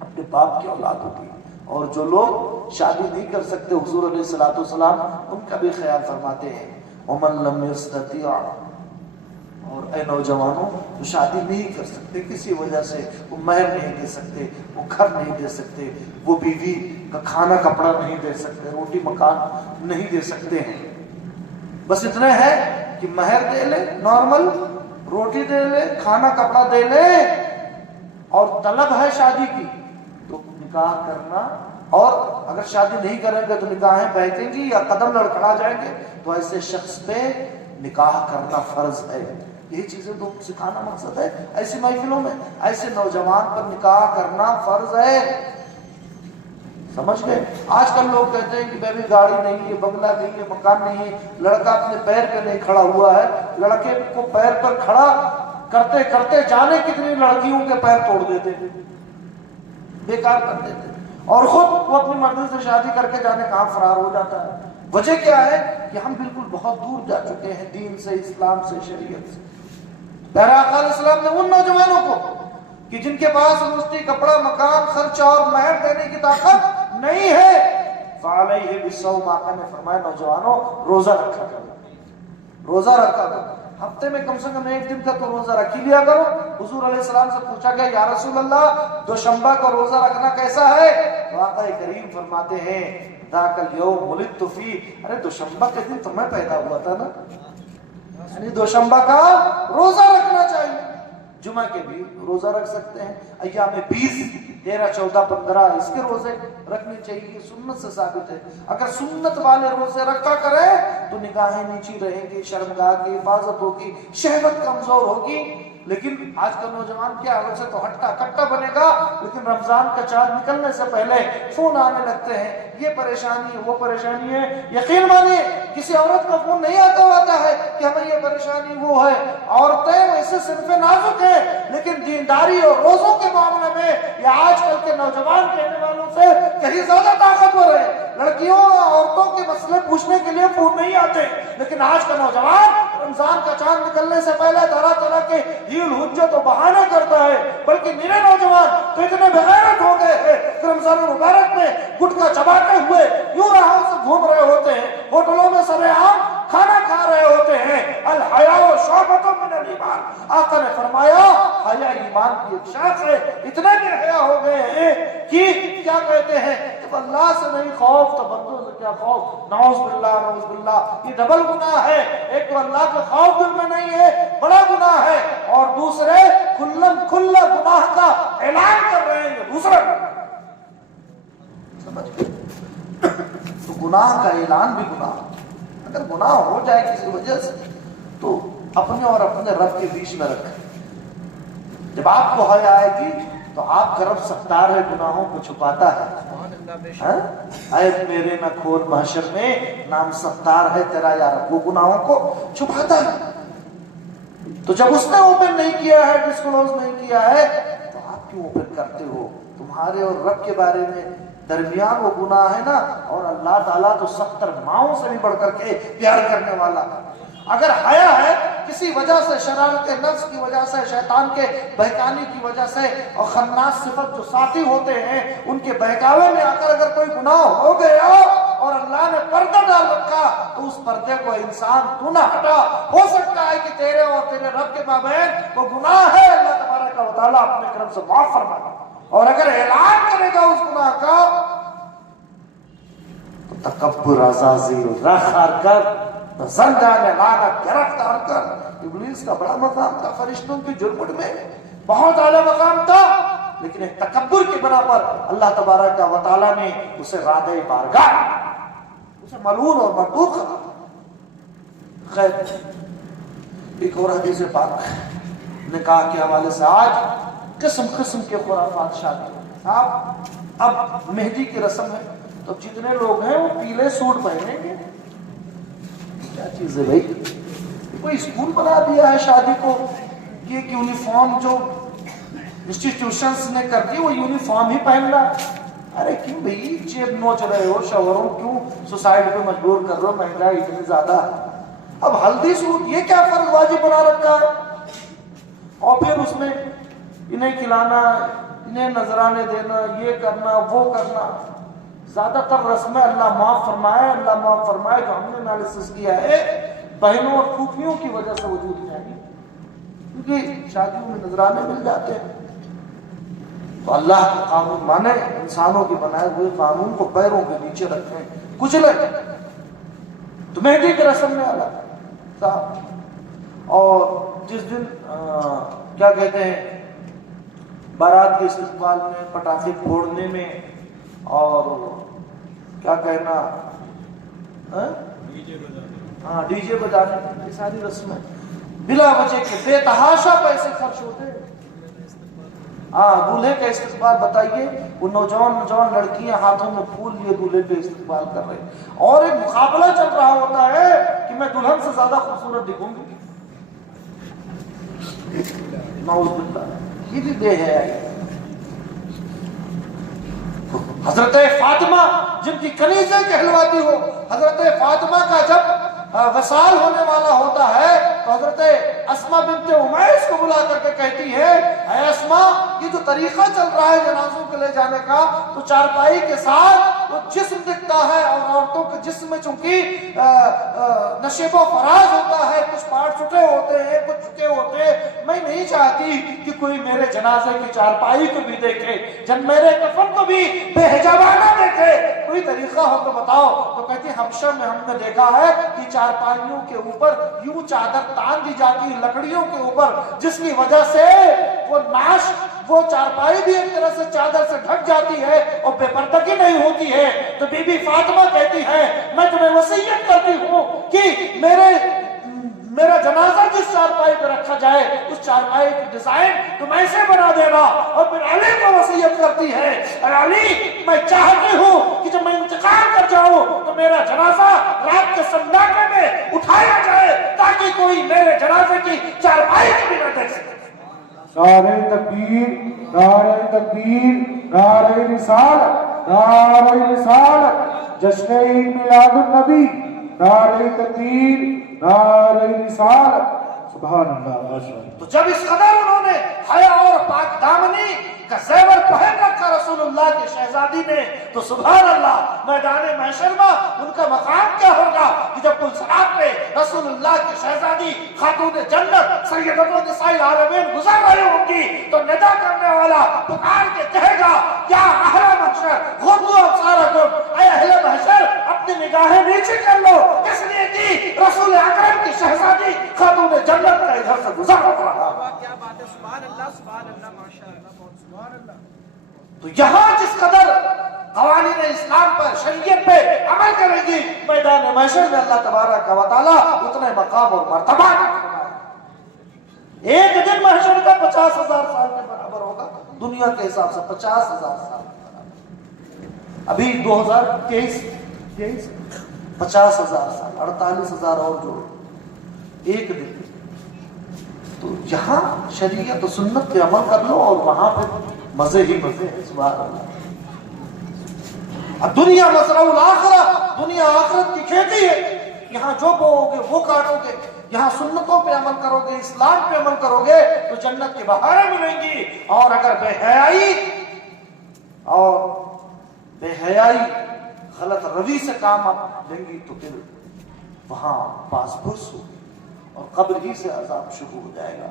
اپنے باپ کی اولاد ہوگی۔ اور جو لوگ شادی نہیں کر سکتے حضور علیہ السلام ان کا بھی خیال فرماتے ہیں وَمَن لَمْ يَسْتَطِعْ، اور اے نوجوانوں جو شادی نہیں کر سکتے کسی وجہ سے، وہ مہر نہیں دے سکتے، وہ گھر نہیں دے سکتے، وہ بیوی کا کھانا کپڑا نہیں دے سکتے، روٹی مکان نہیں دے سکتے ہیں، بس اتنا ہے کہ مہر دے لے، نارمل روٹی دے لے، کھانا کپڑا دے لے، اور طلب ہے شادی کی تو نکاح کرنا، اور اگر شادی نہیں کریں گے تو نکاحیں بہکیں گی یا قدم لڑکھڑا جائیں گے، تو ایسے شخص پہ نکاح کرنا فرض ہے۔ یہی چیزیں تو سکھانا مقصد ہے، ایسی محفلوں میں ایسے نوجوان پر نکاح کرنا فرض ہے۔ سمجھ گئے؟ آج کل لوگ کہتے ہیں کہ بیبی گاڑی نہیں ہے، بنگلہ نہیں ہے، مکان نہیں ہے، لڑکا اپنے پیر پہ نہیں کھڑا ہوا ہے، لڑکے کو پیر پر کھڑا کرتے کرتے جانے کتنی لڑکیوں کے پیر توڑ دیتے ہیں، بیکار کر دیتے ہیں، اور خود وہ اپنی مرضی سے شادی کر کے جانے کہاں فرار ہو جاتا ہے۔ وجہ کیا ہے کہ ہم بالکل بہت دور جا چکے ہیں دین سے، اسلام سے، شریعت سے۔ آقا علیہ السلام نے ان نوجوانوں کو کہ جن کے پاس روٹی کپڑا مکان خرچہ اور مہر دینے کی طاقت نہیں ہے، فعلیہ بالصوم، آقا نے فرمایا نوجوانوں روزہ رکھا کرو، روزہ رکھا کرو، ہفتے میں کم سے کم ایک دن کا تو روزہ رکھ لیا کرو۔ حضور علیہ السلام سے پوچھا گیا یا رسول اللہ دوشنبہ کا روزہ رکھنا کیسا ہے؟ تو آقا کریم فرماتے ہیں ذاک الیوم ولدت فی، ارے دوشنبہ کے دن تو میں پیدا ہوا تھا نا، یعنی دوشنبہ کا روزہ رکھنا چاہیے۔ جمعہ کے بھی روزہ رکھ سکتے ہیں، ایام 20 13 14 15 اس کے روزے رکھنے چاہیے، سنت سے ثابت ہے۔ اگر سنت والے روزے رکھا کرے تو نگاہیں نیچی رہیں گی، شرمگاہ کی حفاظت ہوگی، شہوت کمزور ہوگی۔ لیکن آج کا نوجوان کیا ہے، اسے تو ہٹا کٹا بنے گا، لیکن رمضان کا چاند نکلنے سے پہلے فون آنے لگتے ہیں، یہ پریشانی ہے وہ پریشانی ہے۔ یقین مانیے کسی عورت کا فون نہیں آتا ہے کہ ہمیں یہ پریشانی وہ ہے۔ عورتیں ویسے صنف نازک ہیں، لیکن دینداری اور روزوں کے معاملے میں یہ آج کل کے نوجوان کہنے والوں سے کہیں زیادہ طاقتور ہے۔ لڑکیوں اور عورتوں کے مسئلے پوچھنے کے لیے فون نہیں آتے، لیکن آج کا نوجوان رمضان کا چاند نکلنے سے پہلے طرح طرح کے ہیل حجت و بہانے کرتا ہے۔ بلکہ میرے نوجوان تو اتنے بغیرت ہو گئے ہیں کہ رمضان مبارک میں گٹکا چباتے ہوئے یوں راہوں سے گھوم رہے ہوتے ہیں، ہوٹلوں میں سر عام کھانا کھا رہے ہوتے ہیں۔ الحیاء شعبۃ من الایمان، آقا نے فرمایا حیا ایمان کی ایک شاخ ہے۔ اتنے بے حیا ہو گئے ہیں کہ کیا کہتے ہیں، جب اللہ سے نہیں خوف تو بندوں سے کیا خوف، نعوذ باللہ نعوذ باللہ۔ یہ ڈبل گناہ ہے، ایک تو اللہ کا خوف دل میں نہیں ہے، بڑا گناہ ہے، اور دوسرے کھلا گناہ کا اعلان کر رہے ہیں، یہ دوسرا گناہ۔ سمجھ گئے؟ تو گناہ کا اعلان بھی گناہ۔ اگر گناہ ہو جائے کسی وجہ سے تو اپنے اور اپنے رب کے بیچ میں رکھیں۔ جب آپ کو حیا آئے گی تو آپ کا رب ستار ہے، گناہوں کو چھپاتا ہے۔ اے میرے نہ کھول محشر میں، نام ستار ہے تیرا یا رب، وہ گناہوں کو چھپاتا ہے۔ تو جب اس نے اوپن نہیں کیا ہے، ڈسکلوز نہیں کیا ہے، تو آپ کیوں اوپن کرتے ہو؟ تمہارے اور رب کے بارے میں درمیان وہ گناہ ہے نا، اور اللہ تعالیٰ تو 70 ماؤں سے بھی بڑھ کر کے پیار کرنے والا ہے۔ اگر حیا ہے کسی وجہ سے، شرارت نفس کی وجہ سے، شیطان کے بہکانے کی وجہ سے، اور خناس صفت جو ساتھی ہوتے ہیں ان کے بہکاوے میں آ کر اگر کوئی گناہ ہو گیا اور اللہ نے پردہ ڈال رکھا تو اس پردے کو انسان تو نہ ہٹا۔ ہو سکتا ہے کہ تیرے اور تیرے رب کے مابین وہ گناہ ہے، اللہ تبارک و تعالیٰ اپنے کرم سے معاف فرمائے، اور اگر اعلان کرے گا اس گناہ کا تو تکبر، عزازیل، رخ ہار کر، زندان لعنت گرفتار کر۔ ابلیس کا بڑا مقام تھا فرشتوں کی جرمٹ میں، بہت اعلیٰ مقام تھا، لیکن ایک تکبر کی بنا پر اللہ تبارک و تعالیٰ نے اسے رادۂ بارگاہ، اسے ملعون اور مردود قرار دیا۔ خیر، ایک اور حدیث پاک نکاح کے حوالے سے آج قسم قسم کے خرافات شادی۔ صاحب اب مہندی کی رسم ہے تو جتنے لوگ ہیں وہ پیلے سوٹ پہنیں گے۔ کیا چیز ہے بھائی؟ کوئی اسکول بنا دیا ہے شادی کو کہ ایک یونیفارم جو انسٹیٹیوشنز نے کر دی وہ یونیفارم ہی پہننا۔ ارے کیوں بھائی جیب نوچ رہے ہو شوہروں، کیوں سوسائٹی پہ مجبور کر رہے ہو؟ مہنگائی اتنی زیادہ، اب ہلدی سوٹ یہ کیا فرض واجب بنا رکھا ہے؟ اور پھر اس میں انہیں کھلانا، انہیں نذرانے دینا، یہ کرنا وہ کرنا۔ زیادہ تر رسمیں اللہ معاف فرمائے، اللہ معاف فرمائے، جو ہم نے انالیسس کیا ہے بہنوں اور پھوپھیوں کی وجہ سے وجود میں آئی، کیونکہ شادیوں میں نذرانے مل جاتے ہیں۔ تو اللہ کا قانون مانے، انسانوں کے بنائے ہوئے قانون کو پیروں کے نیچے رکھیں، کچلیں۔ تو مہندی کی رسم میں اللہ صاحب، اور جس دن کیا کہتے ہیں بارات کے استقبال میں، پٹاخے پھوڑنے میں، اور کیا کہنا ہاں ڈی جے بجانے، یہ ساری رسمیں بلا وجہ کے بے تحاشا پیسے خرچ ہوتے ہیں۔ ہاں دولہے کا استقبال بتائیے، وہ نوجوان لڑکیاں ہاتھوں میں پھول لیے دولہے کا استقبال کر رہے ہیں، اور ایک مقابلہ چل رہا ہوتا ہے کہ میں دلہن سے زیادہ خوبصورت دکھوں گی۔ نعوذ باللہ، یہ بھی بے حیائی۔ حضرت فاطمہ جن کی کنیزیں کہلواتی ہو، حضرت فاطمہ کا جب وصال ہونے والا ہوتا ہے تو حضرت اسماء بنت امیس کو بلا کر کے کہتی ہے، اے اسماء یہ جو طریقہ چل رہا ہے جنازوں کے لے جانے کا، تو چارپائی کے ساتھ وہ جسم دکھتا ہے اور عورتوں کے جسم میں چونکہ نشیب و فراز ہوتا ہے، کچھ پارٹ چھٹے ہوتے ہیں، کچھ جھکے ہوتے ہیں۔ میں نہیں چاہتی کہ کوئی میرے جنازے کی چارپائی کو بھی دیکھے، جب میرے کفن کو بھی بے حجابانہ دیکھے، کوئی طریقہ ہو تو بتاؤ۔ تو کہتی ہمشہ میں ہم نے دیکھا ہے کہ چارپائیوں کے اوپر یوں چادر تان دی جاتی ہے لکڑیوں کے اوپر، جس کی وجہ سے وہ ناش، وہ چارپائی بھی ایک طرح سے چادر سے ڈھک جاتی ہے اور بے پردگی نہیں ہوتی ہے۔ تو بی بی فاطمہ کہتی ہے میں تمہیں وصیت کرتی ہوں کہ میرا جنازہ جس چارپائی پہ رکھا جائے اس چارپائی کی ڈیزائن تم ایسے بنا دینا۔ اور پھر علی کو وصیت کرتی ہے، اور علی میں چاہتی ہوں کہ جب میں انتقال کر جاؤں تو میرا جنازہ رات کے سناٹے میں اٹھایا جائے تاکہ کوئی میرے جنازے کی چارپائی کو بھی نہ دیکھ سکے۔ نعرہ تکبیر، نعرہ تکبیر، نعرہ رسالت، نعرہ رسالت، جشن عید میلاد النبی، نعرہ تکبیر، نعرہ رسالت، سبحان اللہ ماشاء اللہ۔ تو جب اس قدر انہوں نے حیا اور پاک دامنی کا زیور پہن رکھا رسول اللہ کی شہزادی نے، تو سبحان اللہ میدان محشر میں ان کا مقام کیا ہوگا کہ جب پل صراط پہ رسول اللہ کی شہزادی خاتون جنت سیدۃ نساء العالمین گزر رہی ہوں گی تو ندا کرنے والا پکار کے کہے گا یا اہل محشر غضوا ابصارکم، اے اہل محشر اپنی نگاہیں نیچے کر لو، اس لیے کہ رسول اکرم کی شہزادی خاتون جنت کا ادھر سے گزر رہا۔ کیا بات ہے، سبحان اللہ ماشاء اللہ، بہت سبحان اللہ۔ تو یہاں جس قدر قوانین اسلام پر، شریعت پہ عمل کرے گی، میدان محشر میں اللہ تبارک و تعالیٰ اتنے مقام اور مرتبہ ایک دن محشر کا 50,000 سال کے برابر ہوگا، دنیا کے حساب سے 50,000 سال کے برابر۔ ابھی 2023 50,000 سال، 48,000 اور جوڑو ایک دن۔ تو یہاں شریعت و سنت پہ عمل کر لو اور وہاں پہ مزے ہی مزے ہیں، سبحان اللہ۔ اب دنیا مزرعہ الآخرہ، دنیا آخرت کی کھیتی ہے، یہاں جو بوؤ گے وہ کاٹو گے، یہاں سنتوں پہ عمل کرو گے، اسلام پہ عمل کرو گے تو جنت کی بہاریں ملیں گی۔ اور اگر بے حیائی غلط روی سے کام آپ لیں گی تو پھر وہاں باز پرس ہوگی اور قبر ہی سے عذاب شروع ہو جائے گا۔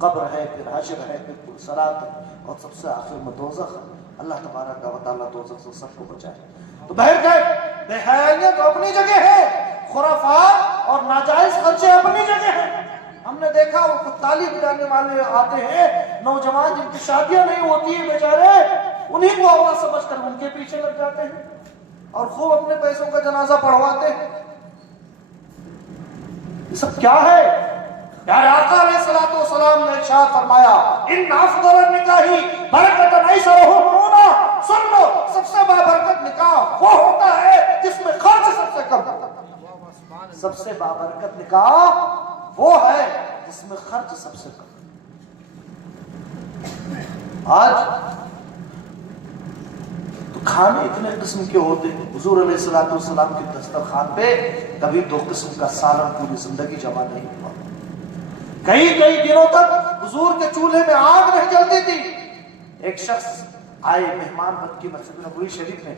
قبر ہے، پھر حشر ہے، پھر پل صراط ہے، اور سب سے آخر میں دوزخ ہے۔ اللہ تبارک و تعالیٰ دوزخ سے سب کو بچائے۔ تو بہرکیف بے حیائیاں تو اپنی جگہ ہے، خرافات اور ناجائز خرچے اپنی جگہ ہیں۔ ہم نے دیکھا وہ کتالی بجانے والے آتے ہیں، نوجوان جن کی شادیاں نہیں ہوتی ہیں بیچارے، انہیں کو اول سمجھ کر ان کے پیچھے لگ جاتے ہیں اور خوب اپنے پیسوں کا جنازہ پڑھواتے ہیں۔ یہ سب کیا ہے؟ پیارے آقا علیہ الصلوۃ والسلام نے ارشاد فرمایا ان افضل النکاح برکۃ ایسرہما، سن لو سب سے بابرکت نکاح وہ ہوتا ہے جس میں خرچ سب سے کم ہوتا ہے۔ سب سے بابرکت نکاح وہ ہے جس میں خرچ سب سے کم۔ آج تو کھانے اتنے قسم کے ہوتے ہیں، حضور علیہ الصلوۃ والسلام کے دسترخوان پہ کبھی 2 قسم کا سالن پوری زندگی جمع نہیں ہوا۔ کئی دنوں تک حضور کے چولہے میں آگ نہیں جلتی تھی۔ ایک شخص آئے مہمان بن کے مسجد نبوی شریف میں،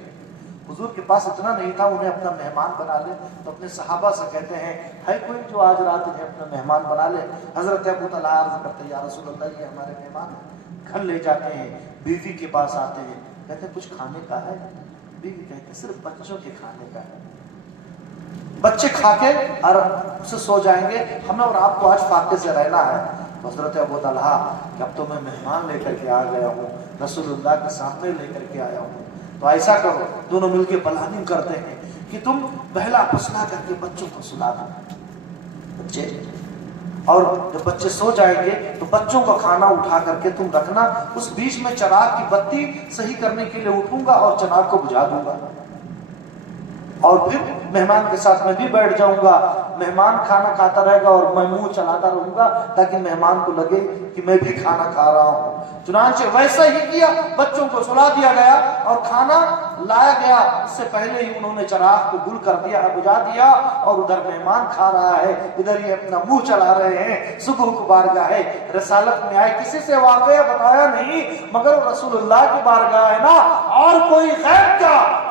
حضور کے پاس اتنا نہیں تھا انہیں اپنا مہمان بنا لے، تو اپنے صحابہ سے کہتے ہیں ہے کوئی جو آج رات انہیں اپنا مہمان بنا لے؟ حضرت ابو طلحہ عرض کرتے ہیں یا رسول اللہ یہ ہمارے مہمان ہیں۔ گھر لے جاتے ہیں، بیوی کے پاس آتے ہیں، کہتے ہیں کچھ کھانے کا ہے؟ بیوی کہتے ہیں صرف بچوں کے کھانے کا ہے، بچے کھا کے اور اسے سو جائیں گے، ہمیں اور آپ کو آج فاقے سے رہنا ہے۔ تو حضرت ابو طلحہ کہ اب تو میں مہمان لے کر کے آ گیا ہوں، رسول اللہ کے سامنے لے کر کے آیا ہوں، تو ایسا کرو، دونوں مل کے پلاننگ کرتے ہیں کہ تم پہلا پسلا کر کے بچوں کو سلا دو بچے، اور جب بچے سو جائیں گے تو بچوں کا کھانا اٹھا کر کے تم رکھنا، اس بیچ میں چراغ کی بتی صحیح کرنے کے لیے اٹھوں گا اور چراغ کو بجھا دوں گا، اور پھر مہمان کے ساتھ میں بھی بیٹھ جاؤں گا، مہمان کھانا کھاتا رہے گا اور میں منہ چلاتا رہوں گا تاکہ مہمان کو لگے کہ میں بھی کھانا کھا رہا ہوں۔ چنانچہ ویسا ہی کیا، بچوں کو سلا دیا گیا اور کھانا لایا گیا، اس سے پہلے ہی انہوں نے چراغ کو گل کر دیا، بجھا دیا، اور ادھر مہمان کھا رہا ہے، ادھر یہ اپنا منہ چلا رہے ہیں۔ صبح کو بارگاہ رسالت میں آئے، کسی سے واقعہ بتایا نہیں مگر رسول اللہ کی بارگاہ ہے نا، اور کوئی غیب کا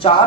4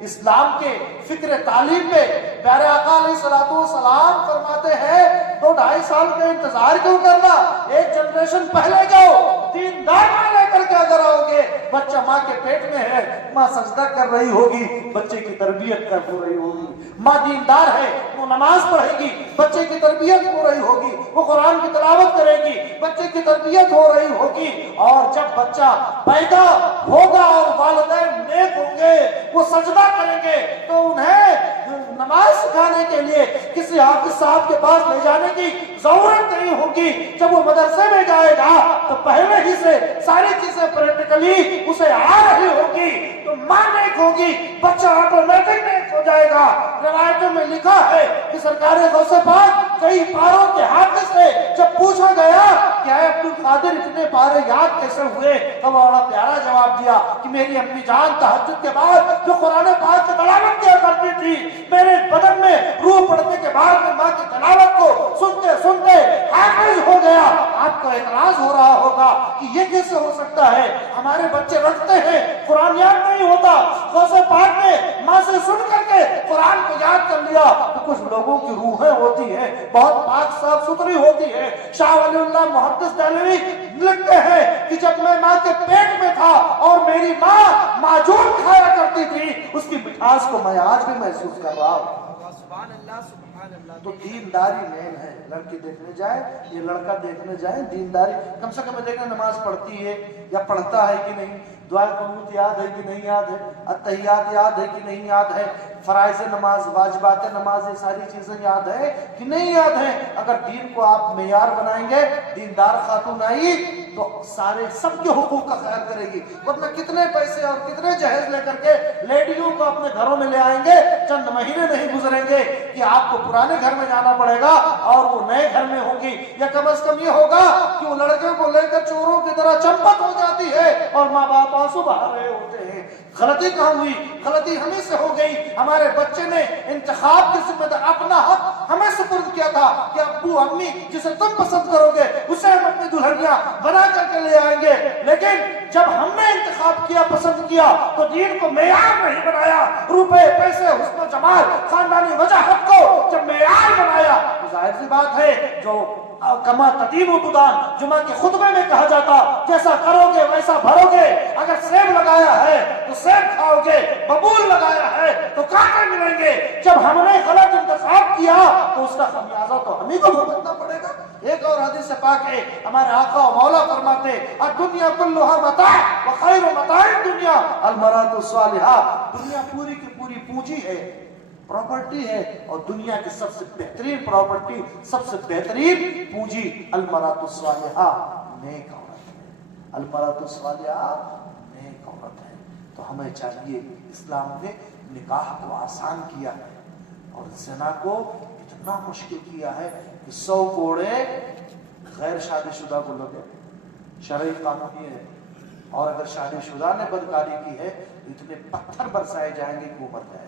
اسلام کے فکر تعلیم پہ پیارے آقا علیہ الصلوۃ والسلام فرماتے ہیں 2-2.5 سال کا انتظار کیوں کرنا، ایک جنریشن پہلے جاؤ، دیندار میں لے کر کے اگر آؤ گے، بچہ ماں کے پیٹ میں ہے، ماں سجدہ کر رہی ہوگی، بچے کی تربیت کر رہی ہوگی، ماں دیندار ہے وہ نماز پڑھے گی، بچے کی تربیت ہو رہی ہوگی، وہ قرآن کی تلاوت کرے گی، بچے کی تربیت ہو رہی ہوگی، اور جب بچہ پیدا ہوگا اور والدین نیک ہوں گے، وہ سجدہ کریں گے، تو انہیں نماز سکھانے کے لیے کسی حافظ صاحب کے پاس لے جانے کی ضرورت نہیں ہوگی۔ جب وہ مدرسے میں جائے گا تو پہلے ہی سے ساری چیزیں پریکٹیکلی اسے آ رہی ہوگی، تو ماں نیک ہوگی، بچہ آٹومیٹک نیک ہو جائے گا۔ روایتوں میں لکھا ہے کہ سرکار غوث پاک کئی پاروں کے حافظ سے جب پوچھا گیا کہ اے عبد القادر اتنے پارے یاد کیسے ہوئے، تو بڑا پیارا جواب دیا کہ میری امی جان تہجد کے بعد جو قرآن پاک کی تلاوت کیا کرتی تھی، میرے بدن میں روح پڑنے کے بعد میں ماں کی تلاوت کو سنتے سنتے حافظ ہو گیا۔ آپ کو اعتراض ہو رہا ہوگا کہ یہ کیسے ہو سکتا ہے، ہمارے بچے رکھتے ہیں قرآن یاد نہیں ہوتا، غوث پاک نے ماں سے سن کر کے قرآن کو یاد کر لیا۔ تو کچھ لوگوں کی روحیں ہوتی ہیں بہت پاک صاف ستھری ہوتی ہے۔ شاہ ولی اللہ محدث دہلوی لکھتے ہیں کہ جب میں ماں کے پیٹ میں تھا اور میری ماں معجون کھایا کرتی تھی، اس کی مٹھاس کو میں آج بھی محسوس کر رہا ہوں۔ سبحان اللہ سبحان اللہ۔ تو دینداری مین ہے، لڑکی دیکھنے جائے یہ لڑکا دیکھنے جائے، دینداری کم سے کم دیکھنا نماز پڑھتی ہے یا پڑھتا ہے کہ نہیں، دعائے قنوت یاد ہے کہ نہیں یاد ہے، التحیات یاد ہے کہ نہیں یاد ہے، فرائض نماز، واجبات نماز، یہ ساری چیزیں یاد ہے کہ نہیں یاد ہے۔ اگر دین کو آپ معیار بنائیں گے، دیندار خاتون آئی تو سارے سب کے حقوق کا خیال کرے گی، ورنہ کتنے پیسے اور کتنے جہیز لے کر کے لیڈیوں کو اپنے گھروں میں لے آئیں گے، چند مہینے نہیں گزریں گے کہ آپ کو پرانے گھر میں جانا پڑے گا اور وہ نئے گھر میں ہوگی، یا کم از کم یہ ہوگا کہ وہ لڑکے کو لے کر چوروں کی طرح چمپٹ ہو جاتی ہے اور ماں باپ آنسو بہا رہے ہوتے ہیں۔ غلطی کہاں ہوئی؟ غلطی ہمیں سے ہو گئی۔ ہمارے بچے نے انتخاب کی ذمہ داری، اپنا حق ہمیں سپرد کیا تھا کہ ابو امی جسے تم پسند کرو گے اسے ہم اپنی دلہنیاں بنا کر کے لے آئیں گے، لیکن جب ہم نے انتخاب کیا، پسند کیا، تو دین کو معیار نہیں بنایا، روپے پیسے حسن و جمال خاندانی وجاہت کو جب معیار بنایا، تو ظاہر سی بات ہے جو کما تدین و تدان جمعہ کے خطبے میں کہا جاتا، جیسا کرو گے ویسا بھرو گے۔ اگر سیب لگایا ہے تو سیب کھاؤ گے، ببول لگایا ہے تو کانٹے ملیں گے۔ جب ہم نے غلط انتخاب کیا تو اس کا خمیازہ تو ہمیں کو بھگتنا پڑے گا۔ ایک اور حدیث پاک ہے، ہمارے آقا و مولا فرماتے الدنیا کلھا متاع وخیر متاع الدنیا المرأۃ الصالحہ، دنیا پوری کی پوری پونجی ہے، پراپرٹی ہے، اور دنیا کی سب سے بہترین پراپرٹی، سب سے بہترین پونجی المرأۃ الصالحہ، نیک عورت ہے۔ المرأۃ الصالحہ نیک عورت ہے۔ تو ہمیں چاہیے، اسلام نے نکاح کو آسان کیا ہے اور زنا کو اتنا مشکل کیا ہے کہ 100 کوڑے غیر شادی شدہ کو لگے، شرعی قانون یہ ہے، اور اگر شادی شدہ نے بدکاری کی ہے تو اتنے پتھر برسائے جائیں گے کہ وہ مر جائے۔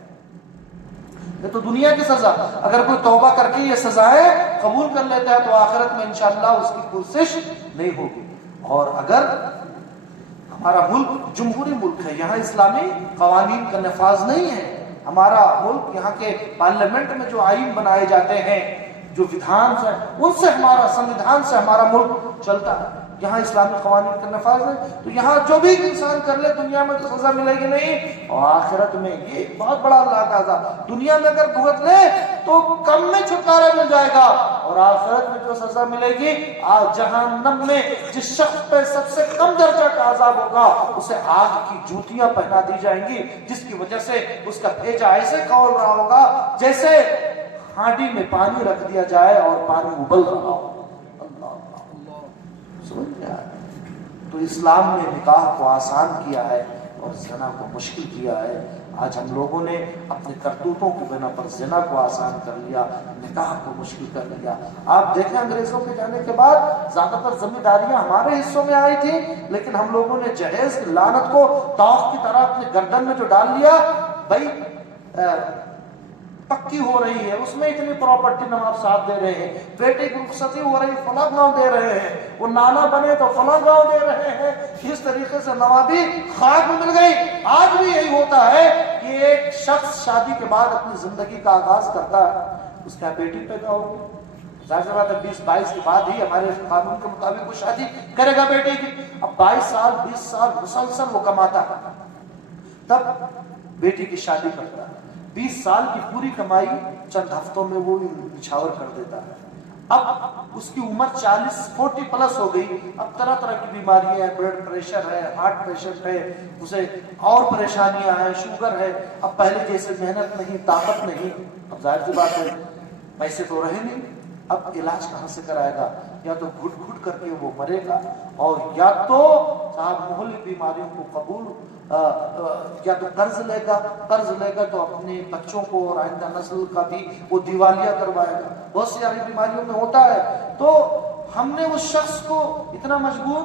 یہ تو دنیا کی سزا، اگر کوئی توبہ کر کے یہ سزائیں قبول کر لیتا ہے تو آخرت میں انشاءاللہ اس کی پرسش نہیں ہوگی۔ اور اگر ہمارا ملک جمہوری ملک ہے، یہاں اسلامی قوانین کا نفاذ نہیں ہے، ہمارا ملک یہاں کے پارلیمنٹ میں جو آئین بنائے جاتے ہیں، جو ودھان سے، ان سے ہمارا سنویدھان سے ہمارا ملک چلتا ہے، یہاں اسلامی قوانین کا نفاذ ہے، تو یہاں جو بھی انسان کر لے دنیا میں تو سزا ملے گی نہیں، اور آخرت میں یہ بہت بڑا اللہ کا عذاب، دنیا میں اگر بھگت لے تو کم میں چھٹکارا مل جائے گا، اور آخرت میں جو سزا ملے گی، جہنم میں جس شخص پہ سب سے کم درجہ کا عذاب ہوگا اسے آگ کی جوتیاں پہنا دی جائیں گی، جس کی وجہ سے اس کا بھیجا ایسے کھول رہا ہوگا جیسے ہانڈی میں پانی رکھ دیا جائے اور پانی ابل رہا ہو۔ تو اسلام نے نکاح کو آسان کیا ہے اور زنا کو مشکل کیا ہے۔ آج ہم لوگوں نے اپنے کرتوتوں کی بنا پر زنا کو آسان کر لیا، نکاح کو مشکل کر لیا۔ آپ دیکھیں انگریزوں کے جانے کے بعد زیادہ تر ذمہ داریاں ہمارے حصوں میں آئی تھی، لیکن ہم لوگوں نے جہیز کی لعنت کو طاق کی طرح اپنے گردن میں جو ڈال لیا، بھائی پکی ہو رہی ہے، اس میں اتنی پراپرٹی نواب صاحب دے رہے ہیں، بیٹے کی رخصتی ہو رہی فلاں گاؤں دے رہے ہیں، وہ نانا بنے تو فلاں گاؤں دے رہے ہیں، اس طریقے سے نوابی خاک میں مل گئی۔ آج بھی یہی ہوتا ہے کہ ایک شخص شادی کے بعد اپنی زندگی کا آغاز کرتا ہے، اس کا بیٹی پیدا ہوگی، ظاہر سی بات ہے 20-22 کے بعد ہی ہمارے قانون کے مطابق وہ شادی کرے گا بیٹی کی۔ اب 22 سال 20 سال مسلسل وہ کماتا ہے، تب بیٹی کی شادی کرتا ہے۔ 20 سال کی پوری کمائی چند ہفتوں میں وہ نچھاور کر دیتا ہے۔ اب اس کی عمر 40 پلس ہو گئی، اب طرح طرح کی بیماریاں ہیں، بلڈ پریشر ہے، ہارٹ پیشنٹ ہے، اسے اور پریشانیاں ہیں، شوگر ہے، اب پہلے جیسے محنت نہیں، طاقت نہیں، اب ظاہر سی بات ہے پیسے تو رہے نہیں، اب علاج کہاں سے کرائے گا؟ یا تو گھٹ گھٹ کر کے وہ مرے گا، اور یا تو صاحب مہلک بیماریوں کو قبول یا تو قرض لے گا تو اپنے بچوں کو اور آئندہ نسل کا بھی وہ دیوالیہ کروائے گا۔ بہت ساری بیماریوں میں ہوتا ہے۔ تو ہم نے اس شخص کو اتنا مجبور،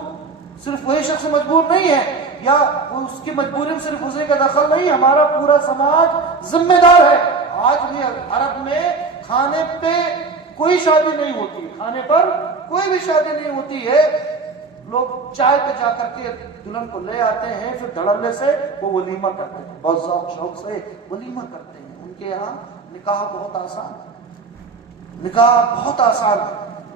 صرف وہی شخص مجبور نہیں ہے، یا وہ اس کی مجبوری میں صرف اسی کا دخل نہیں، ہمارا پورا سماج ذمہ دار ہے۔ آج بھی عرب میں کھانے پہ کوئی شادی نہیں ہوتی، کھانے پر کوئی بھی شادی نہیں ہوتی ہے، لوگ چائے پہ جا کر کے دلہن کو لے آتے ہیں، پھر دھڑلے سے وہ ولیمہ کرتے ہیں، بہت ذوق شوق سے ولیمہ کرتے ہیں۔ ان کے یہاں نکاح بہت آسان ہے، نکاح بہت آسان ہے،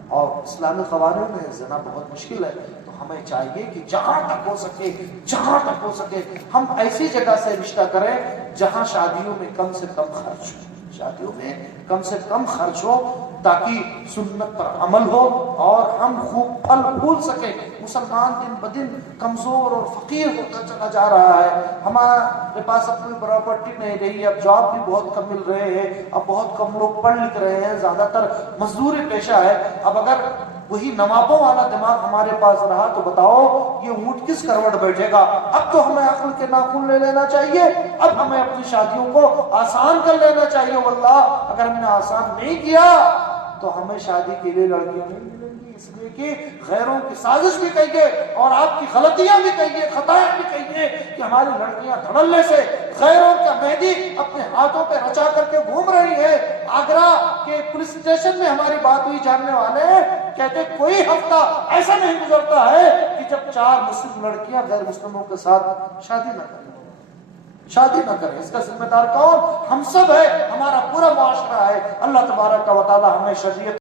اور اسلامی قوانین میں زنا بہت مشکل ہے۔ تو ہمیں چاہیے کہ جہاں تک ہو سکے ہم ایسی جگہ سے رشتہ کریں جہاں شادیوں میں کم سے کم خرچ ہو، تاکہ سنت پر عمل ہو اور ہم خوب پھل پھول سکیں۔ مسلمان دن بدن کمزور اور فقیر ہوتا چلا جا رہا ہے، ہمارے پاس اپنی پراپرٹی نہیں رہی، اب جاب بھی بہت کم مل رہے ہیں، اب بہت کم لوگ پڑھ لکھ رہے ہیں، زیادہ تر مزدوری پیشہ ہے۔ اب اگر وہی نوابوں والا دماغ ہمارے پاس رہا تو بتاؤ یہ اونٹ کس کروٹ بیٹھے گا؟ اب تو ہمیں عقل کے ناخن لے لینا چاہیے، اب ہمیں اپنی شادیوں کو آسان کر لینا چاہیے۔ واللہ اگر ہم نے آسان نہیں کیا تو ہمیں شادی کے لیے لڑکیاں نہیں ملیں گی، اس لیے کہ غیروں کی سازش بھی کہیے اور آپ کی غلطیاں بھی کہیے، خطائیں بھی کہیے کہ ہماری لڑکیاں دھڑلے سے غیروں کا مہندی اپنے ہاتھوں پہ رچا کر کے گھوم رہی ہے۔ آگرہ کے پولیس اسٹیشن میں ہماری بات ہوئی، جاننے والے کہتے کوئی ہفتہ ایسا نہیں گزرتا ہے کہ جب 4 مسلم لڑکیاں غیر مسلموں کے ساتھ شادی نہ کریں۔ اس کا ذمہ دار کون؟ ہم سب ہے، ہمارا پورا معاشرہ ہے۔ اللہ تبارک و تعالی ہمیں شریعت